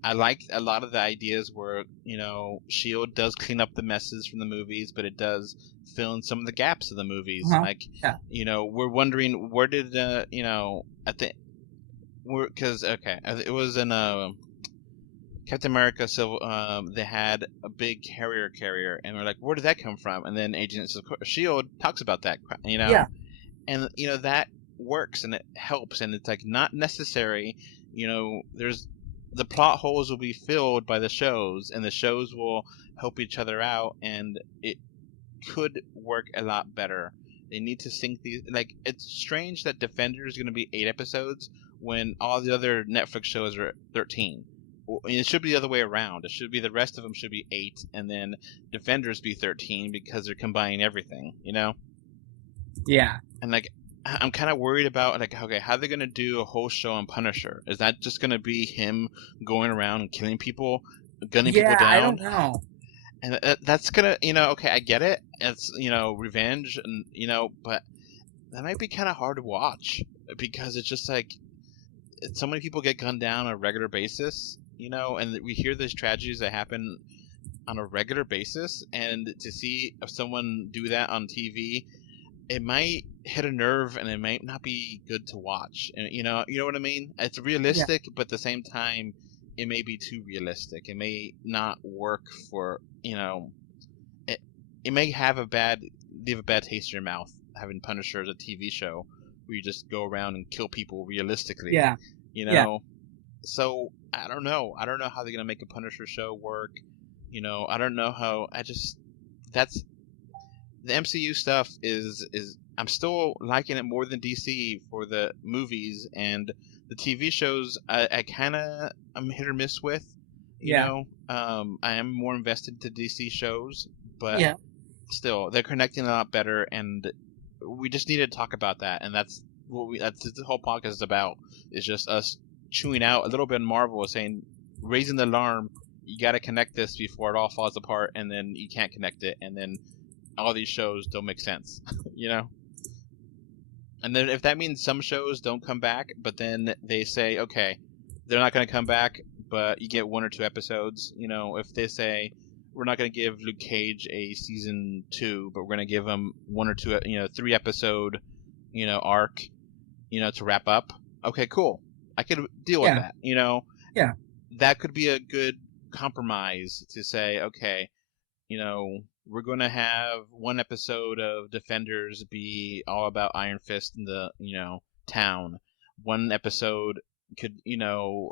I like a lot of the ideas where, S.H.I.E.L.D. does clean up the messes from the movies, but it does fill in some of the gaps of the movies. We're wondering where did, because, it was in Captain America Civil, they had a big carrier, and we're like, where did that come from? And then Agents of S.H.I.E.L.D. talks about that, and that works and it helps, and it's like not necessary. There's the plot holes will be filled by the shows, and the shows will help each other out, and it could work a lot better. They need to sync these. Like, it's strange that Defender is going to be 8 episodes when all the other Netflix shows are 13. It should be the other way around. It should be the rest of them should be 8, and then Defenders be 13 because they're combining everything. Yeah. And like, I'm kind of worried about like, okay, how are they going to do a whole show on Punisher? Is that just going to be him going around and killing people, gunning people down? Yeah, I don't know. And that's gonna, okay, I get it. It's, revenge, and but that might be kind of hard to watch because it's just like so many people get gunned down on a regular basis, and we hear these tragedies that happen on a regular basis, and to see someone do that on TV, it might hit a nerve, and it might not be good to watch. And you know what I mean? It's realistic, but at the same time, it may be too realistic. It may not work for, it may have leave a bad taste in your mouth having Punisher as a TV show where you just go around and kill people realistically. Yeah. So I don't know. I don't know how they're gonna make a Punisher show work. I don't know how. That's the MCU stuff is I'm still liking it more than DC for the movies, and the TV shows I'm hit or miss with. I am more invested to DC shows, but still they're connecting a lot better, and we just need to talk about that, and that's what the whole podcast is about, is just us chewing out a little bit of Marvel, saying, raising the alarm, you got to connect this before it all falls apart, and then you can't connect it, and then all these shows don't make sense. And then if that means some shows don't come back, but then they say, okay, they're not going to come back, but you get 1 or 2 episodes. If they say, we're not going to give Luke Cage a season 2, but we're going to give him 1 or 2, 3 episode, arc, to wrap up. Okay, cool. I could deal with that. That could be a good compromise to say, okay, we're going to have 1 episode of Defenders be all about Iron Fist in the, town. 1 episode could,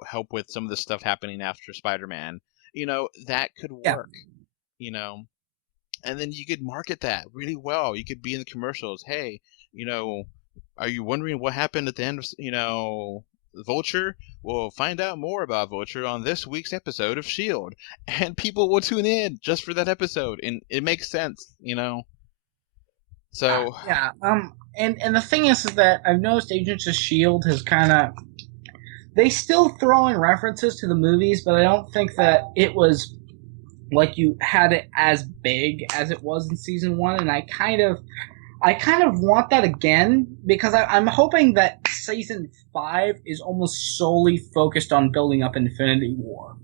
help with some of the stuff happening after Spider-Man. That could work, and then you could market that really well. You could be in the commercials. Hey, are you wondering what happened at the end of, Vulture? We'll find out more about Vulture on this week's episode of S.H.I.E.L.D. And people will tune in just for that episode, and it makes sense, So and the thing is that I've noticed Agents of S.H.I.E.L.D. has kind of, they still throw in references to the movies, but I don't think that it was like you had it as big as it was in season 1, and I kind of want that again, because I'm hoping that season 5 is almost solely focused on building up Infinity War.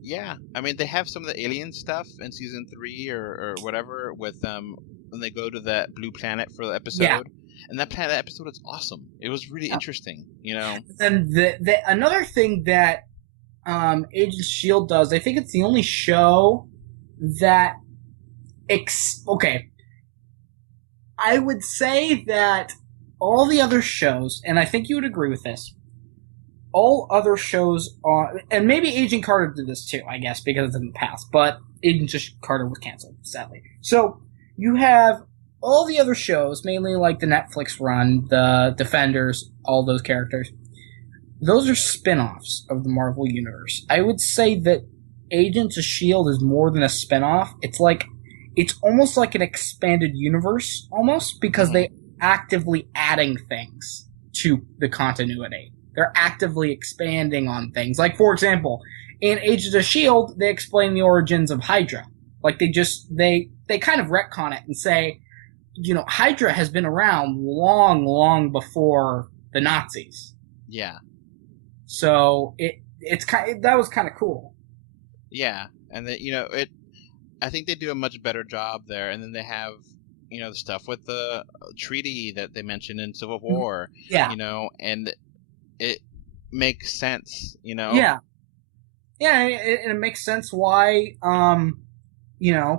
Yeah, I mean, they have some of the alien stuff in season 3 or whatever with when they go to that blue planet for the episode. Yeah. And that episode is awesome. It was really interesting, And the another thing that Agents of S.H.I.E.L.D. does, I think it's the only show that okay. I would say that all the other shows, and I think you would agree with this, all other shows are, and maybe Agent Carter did this too, I guess, because it's in the past, but Agent Carter was canceled, sadly. So, you have all the other shows, mainly like the Netflix run, the Defenders, all those characters, those are spin-offs of the Marvel Universe. I would say that Agents of S.H.I.E.L.D. is more than a spin-off. It's almost like an expanded universe, almost, because they actively adding things to the continuity. They're actively expanding on things. Like, for example, in Agents of S.H.I.E.L.D., they explain the origins of Hydra. Like, they kind of retcon it and say, Hydra has been around long, long before the Nazis. Yeah. So, that was kind of cool. Yeah, and I think they do a much better job there, and then they have, the stuff with the treaty that they mentioned in Civil War. Yeah. And it makes sense, Yeah. Yeah, it makes sense why,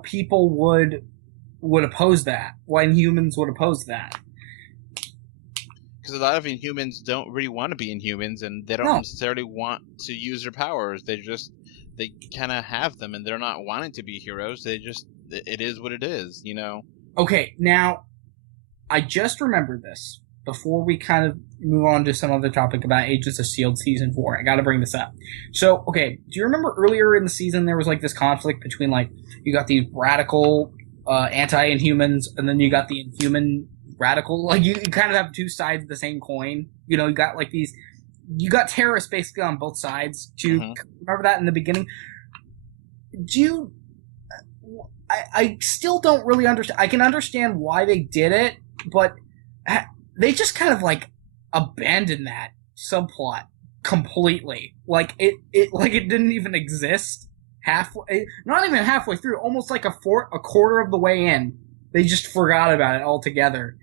people would oppose that, why humans would oppose that. because a lot of Inhumans don't really want to be Inhumans, and they don't No. necessarily want to use their powers. They kind of have them, and they're not wanting to be heroes. It is what it is, you know? Okay, now, I just remembered this before we kind of move on to some other topic about Agents of S.H.I.E.L.D. Season 4. I gotta bring this up. So, okay, do you remember earlier in the season there was, like, this conflict between, like, you got these radical anti-Inhumans, and then you got the Inhuman radical? Like, you kind of have two sides of the same coin. You know, you got, like, you got terrorists basically on both sides. Do you remember that in the beginning? I still don't really understand. I can understand why they did it, but they just kind of like abandoned that subplot completely. Like it didn't even exist halfway. Not even halfway through. Almost like a quarter of the way in, they just forgot about it altogether.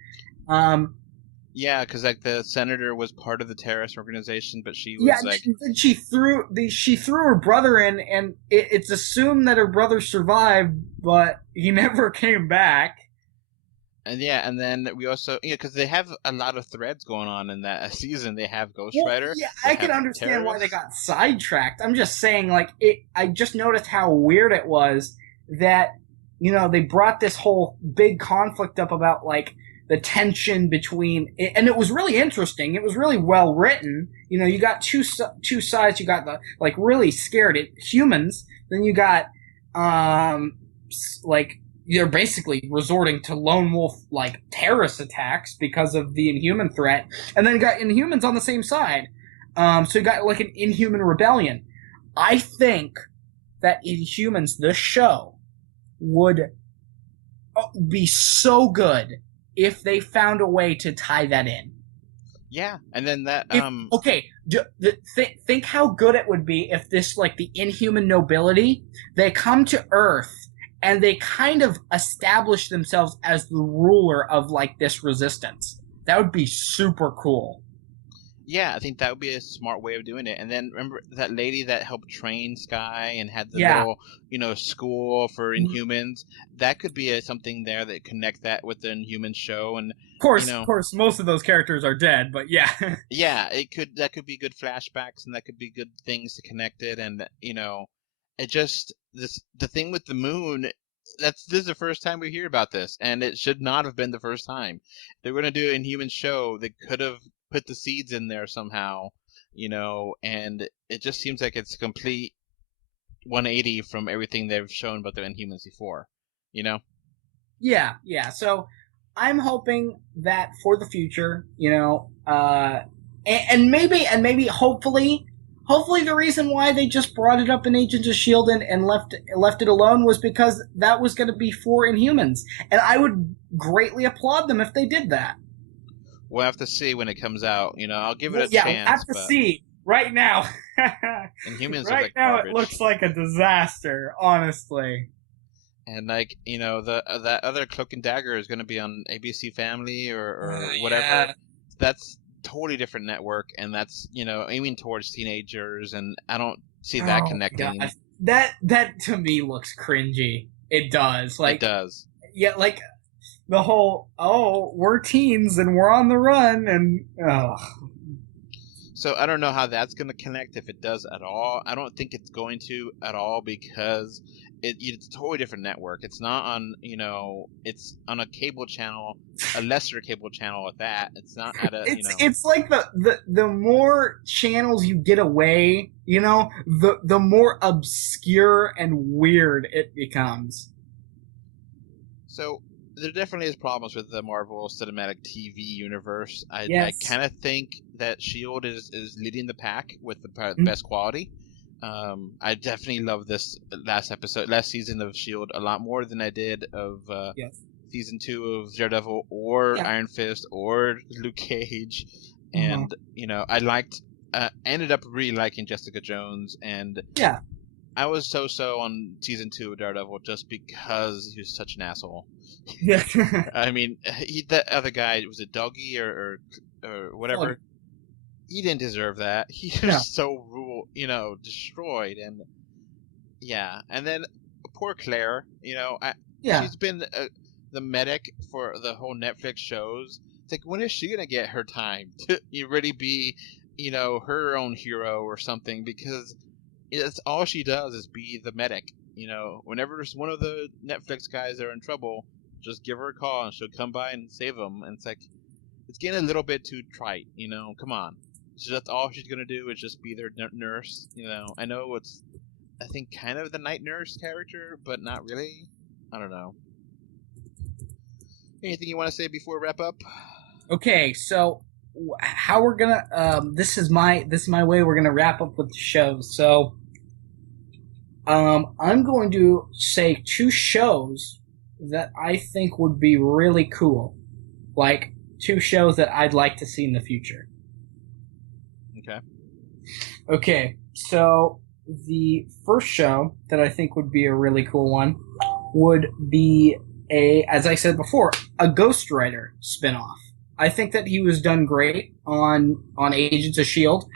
Yeah, because like the senator was part of the terrorist organization, but she was she threw her brother in, and it's assumed that her brother survived, but he never came back. And then we also, because they have a lot of threads going on in that season. They have Ghost Rider. Yeah, I can understand why they got sidetracked. I'm just saying, like, I just noticed how weird it was that, you know, they brought this whole big conflict up about, like, the tension between, and it was really interesting. It was really well written. You know, you got two sides. You got the, like, really scared humans. Then you got, like, they're basically resorting to lone wolf, like, terrorist attacks because of the Inhuman threat. And then you got Inhumans on the same side. So you got, like, an Inhuman rebellion. I think that Inhumans, the show, would be so good if they found a way to tie that in. Yeah, and then that, think how good it would be if this, like, the Inhuman nobility, they come to Earth and they kind of establish themselves as the ruler of, like, this resistance. That would be super cool. Yeah, I think that would be a smart way of doing it. And then remember that lady that helped train Sky and had the little, you know, school for Inhumans. That could be something there that connect that with the Inhuman show. And of course, most of those characters are dead, but yeah. Yeah, that could be good flashbacks, and that could be good things to connect it. And you know, it just the thing with the moon. This is the first time we hear about this, and it should not have been the first time. If they were going to do an Inhuman show, they could have put the seeds in there somehow, you know, and it just seems like it's a complete 180 from everything they've shown about the Inhumans before, you know? Yeah. So I'm hoping that for the future, you know, and maybe hopefully the reason why they just brought it up in Agents of S.H.I.E.L.D. and left it alone was because that was going to be for Inhumans. And I would greatly applaud them if they did that. We'll have to see when it comes out. You know, I'll give it a chance. Yeah, we'll have to see right now. Inhumans right like now garbage. It looks like a disaster, honestly. And like, you know, that other Cloak and Dagger is going to be on ABC Family or whatever. Yeah. That's totally different network, and that's, you know, aiming towards teenagers, and I don't see that connecting. God. That to me looks cringy. It does. Like, it does. Yeah, like the whole, we're teens and we're on the run, and So I don't know how that's going to connect, if it does at all. I don't think it's going to at all, because it's a totally different network. It's not on, you know, it's on a cable channel, a lesser cable channel at that. It's not at a, you know. It's like the more channels you get away, you know, the more obscure and weird it becomes. So there definitely is problems with the Marvel Cinematic TV universe. I kind of think that S.H.I.E.L.D. is leading the pack with the best quality. I definitely love this last season of S.H.I.E.L.D. a lot more than I did of season 2 of Daredevil or Iron Fist or Luke Cage. And, you know, I ended up really liking Jessica Jones, and I was so on season 2 of Daredevil just because he was such an asshole. Yeah. I mean, that other guy, was it Dougie or whatever? He didn't deserve that. He was so destroyed, and and then poor Claire. You know, she's been the medic for the whole Netflix shows. It's like, when is she gonna get her time to really be, her own hero or something? Because it's all she does is be the medic. Whenever there's one of the Netflix guys that are in trouble, just give her a call and she'll come by and save them. And it's like, it's getting a little bit too trite. Come on. So that's all she's gonna do is just be their nurse. I know it's, I think, kind of the night nurse character, but not really. I don't know. Anything you want to say before we wrap up? Okay, so how we're gonna this is my way we're gonna wrap up with the show. So I'm going to say 2 shows that I think would be really cool. Like 2 shows that I'd like to see in the future. Okay, so the first show that I think would be a really cool one would be as I said before, a Ghost Rider spinoff. I think that he was done great on Agents of S.H.I.E.L.D.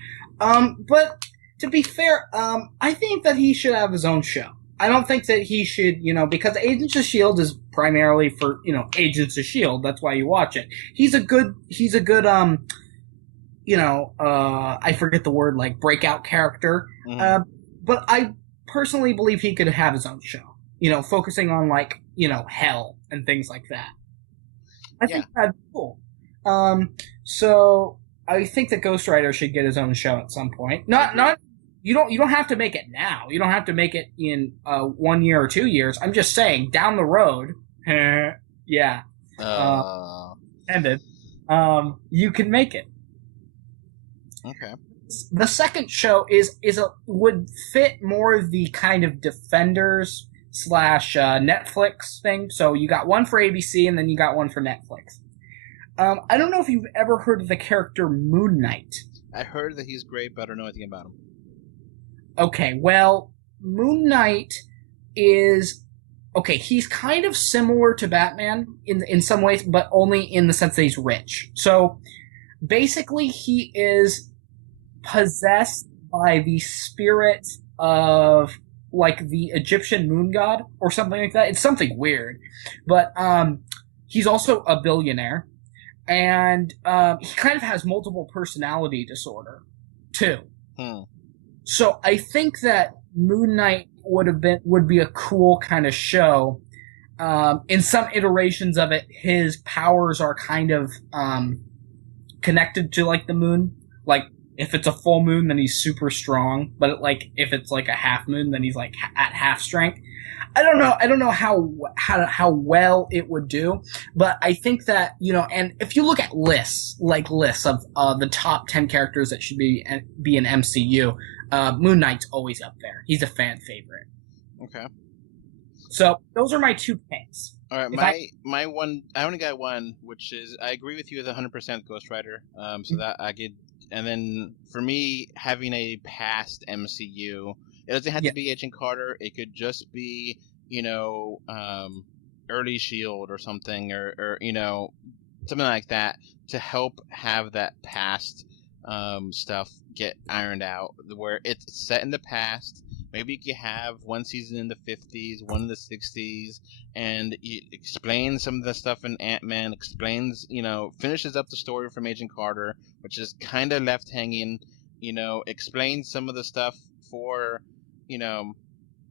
But to be fair, I think that he should have his own show. I don't think that he should, because Agents of S.H.I.E.L.D. is primarily for, Agents of S.H.I.E.L.D. That's why you watch it. He's a good, I forget the word, like breakout character. Mm-hmm. But I personally believe he could have his own show, focusing on like, hell and things like that. I think that'd be cool. So I think that Ghost Rider should get his own show at some point. Not you don't have to make it now. You don't have to make it in 1 year or 2 years. I'm just saying down the road. Yeah. Ended. You can make it. Okay. The second show would fit more the kind of Defenders / Netflix thing. So you got one for ABC and then you got one for Netflix. I don't know if you've ever heard of the character Moon Knight. I heard that he's great, but I don't know anything about him. Okay, well, Moon Knight is... Okay, he's kind of similar to Batman in some ways, but only in the sense that he's rich. So, basically, he is possessed by the spirit of, like, the Egyptian moon god, or something like that. It's something weird. But, he's also a billionaire. And he kind of has multiple personality disorder, too. So I think that Moon Knight would be a cool kind of show. In some iterations of it, his powers are kind of connected to like the moon. Like if it's a full moon, then he's super strong. But like if it's like a half moon, then he's like at half strength. I don't know how well it would do, but I think that, and if you look at lists of the top 10 characters that should be in MCU, Moon Knight's always up there. He's a fan favorite. Okay. So those are my 2 picks. All right, my one, I only got one, which is, I agree with you with 100% Ghost Rider. So that I could, and then for me, having a past MCU, it doesn't have to be Agent Carter. It could just be, early S.H.I.E.L.D. or something, or something like that, to help have that past stuff get ironed out, where it's set in the past. Maybe you could have one season in the 50s, one in the 60s, and it explains some of the stuff in Ant-Man, finishes up the story from Agent Carter, which is kind of left hanging, explains some of the stuff for,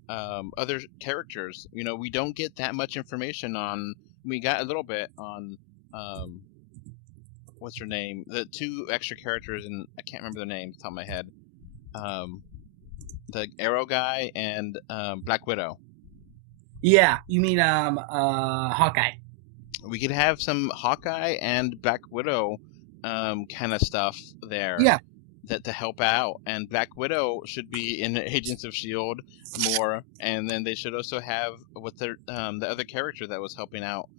other characters. We don't get that much information on, we got a little bit on, what's her name? The 2 extra characters, and I can't remember their names off the top of my head. The Arrow guy and Black Widow. Yeah, you mean Hawkeye. We could have some Hawkeye and Black Widow kind of stuff there. Yeah. To help out. And Black Widow should be in Agents of S.H.I.E.L.D. more, and then they should also have with the other character that was helping out.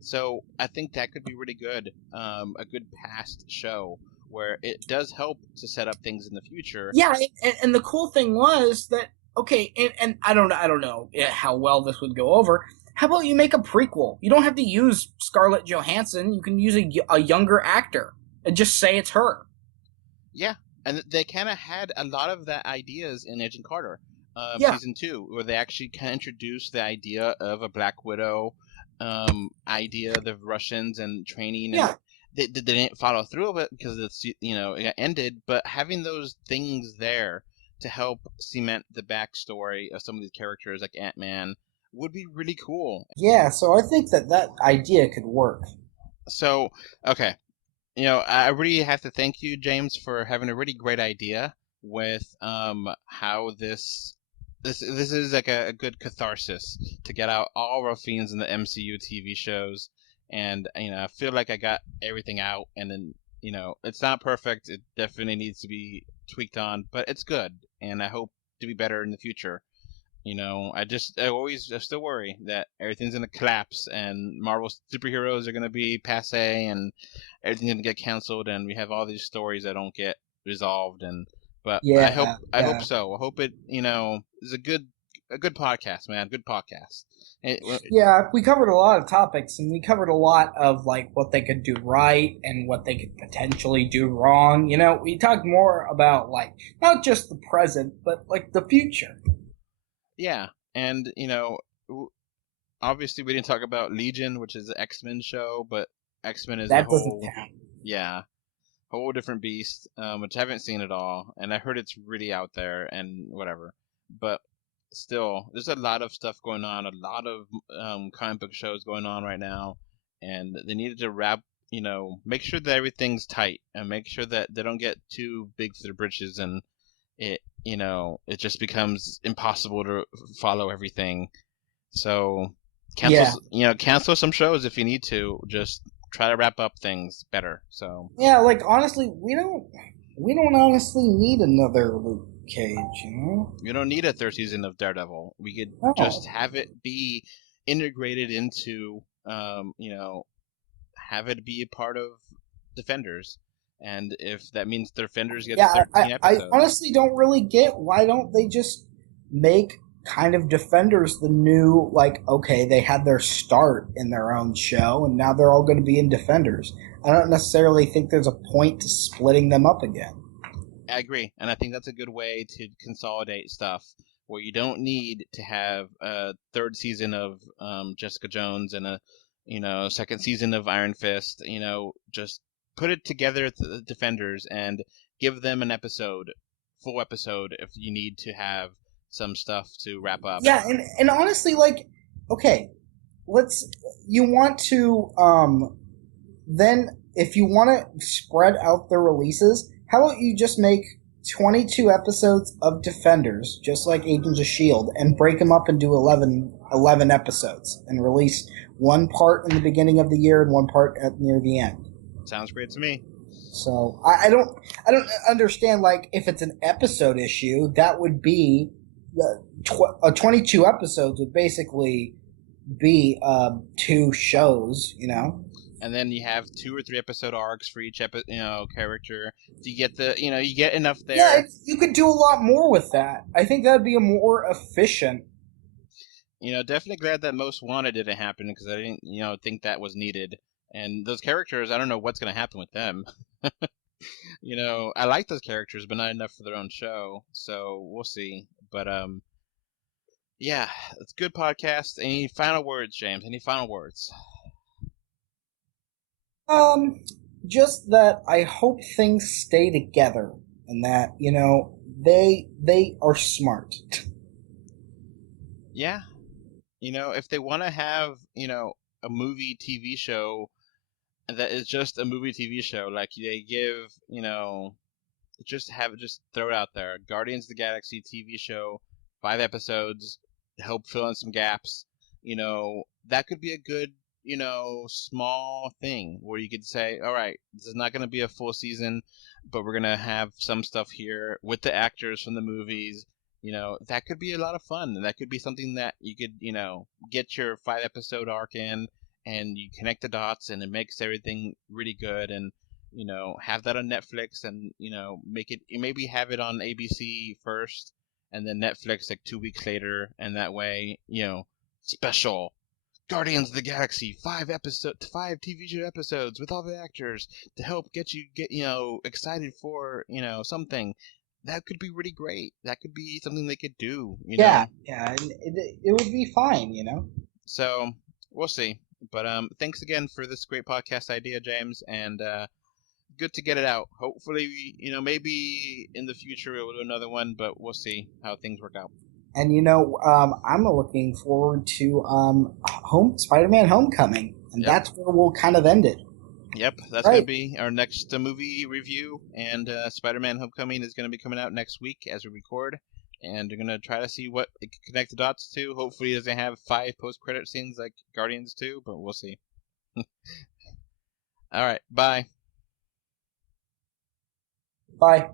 So I think that could be really good. A good past show where it does help to set up things in the future. Yeah, and the cool thing was that, okay, and I don't know how well this would go over. How about you make a prequel? You don't have to use Scarlett Johansson. You can use a younger actor and just say it's her. Yeah, and they kind of had a lot of that ideas in Agent Carter, season 2, where they actually kind of introduced the idea of a Black Widow idea, the Russians and training, and Yeah. they didn't follow through with it because it's it got ended. But having those things there to help cement the backstory of some of these characters, like Ant-Man, would be really cool. Yeah, so I think that idea could work. So, okay, I really have to thank you, James, for having a really great idea with how this is like a good catharsis to get out all our fiends in the MCU TV shows, and I feel like I got everything out, and then it's not perfect. It definitely needs to be tweaked on, but it's good, and I hope to be better in the future. I still worry that everything's gonna collapse and Marvel superheroes are gonna be passe and everything's gonna get canceled and we have all these stories that don't get resolved. But I hope so. I hope it is a good podcast, man. Good podcast. Yeah, we covered a lot of topics, and we covered a lot of like what they could do right and what they could potentially do wrong. We talked more about like not just the present, but like the future. Yeah, and obviously we didn't talk about Legion, which is the X-Men show, but X-Men is That a doesn't whole count. whole different beast, which I haven't seen at all, and I heard it's really out there and whatever. But still, there's a lot of stuff going on, a lot of comic book shows going on right now, and they needed to make sure that everything's tight and make sure that they don't get too big for their britches and it just becomes impossible to follow everything. So cancel some shows if you need to. Just try to wrap up things better. So Yeah, like honestly, we don't honestly need another Luke Cage. you don't need a third season of Daredevil. We could No. just have it be integrated into, have it be a part of Defenders. And if that means Defenders get 13 I episodes. honestly don't really get why don't they just make kind of Defenders the new, like, okay, they had their start in their own show and now they're all going to be in Defenders. I don't necessarily think there's a point to splitting them up again. I agree, and I think that's a good way to consolidate stuff where you don't need to have a third season of Jessica Jones and a second season of Iron Fist. Just put it together at the Defenders and give them an full episode if you need to have some stuff to wrap up. Yeah, and honestly, like, okay, you want to, then if you want to spread out the releases, how about you just make 22 episodes of Defenders, just like Agents of S.H.I.E.L.D., and break them up and do 11 episodes, and release one part in the beginning of the year and one part near the end. Sounds great to me. So I don't understand, like, if it's an episode issue, that would be 22 episodes would basically be 2 shows, And then you have 2 or 3 episode arcs for each character. You get you get enough there. Yeah, you could do a lot more with that. I think that'd be a more efficient. Definitely glad that Most Wanted didn't happen because I didn't think that was needed. And those characters, I don't know what's going to happen with them. I like those characters, but not enough for their own show. So we'll see. But yeah, it's a good podcast. Any final words, James? Any final words? Just that I hope things stay together and that, they are smart. Yeah. If they want to have, a movie TV show that is just a movie TV show, like they give, just throw it out there. Guardians of the Galaxy TV show, 5 episodes to help fill in some gaps. That could be a good, small thing where you could say, all right, this is not going to be a full season, but we're going to have some stuff here with the actors from the movies. That could be a lot of fun. And that could be something that you could, get your 5 episode arc in and you connect the dots and it makes everything really good. And, have that on Netflix and, maybe have it on ABC first and then Netflix like 2 weeks later. And that way, special Guardians of the Galaxy 5 TV show episodes with all the actors to help get excited for something that could be really great. That could be something they could do. Yeah, and it would be fine. So we'll see. But thanks again for this great podcast idea, James, and good to get it out. Hopefully, maybe in the future we'll do another one, but we'll see how things work out. And I'm looking forward to Spider-Man: Homecoming, and that's where we'll kind of end it. Yep, that's going to be our next movie review, and Spider-Man: Homecoming is going to be coming out next week as we record, and we're going to try to see what it can connect the dots to. Hopefully, it doesn't have 5 post-credit scenes like Guardians 2, but we'll see. All right, bye. Bye.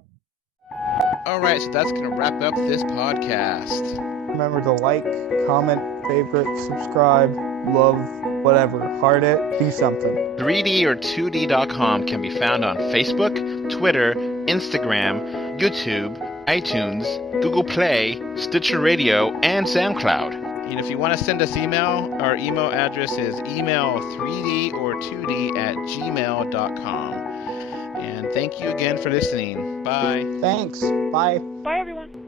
All right, so that's going to wrap up this podcast. Remember to like, comment, favorite, subscribe, love, whatever. Heart it, be something. 3D or 2D.com can be found on Facebook, Twitter, Instagram, YouTube, iTunes, Google Play, Stitcher Radio, and SoundCloud. And if you want to send us email, our email address is email3d or 2d at gmail.com. And thank you again for listening. Bye. Thanks. Bye. Bye, everyone.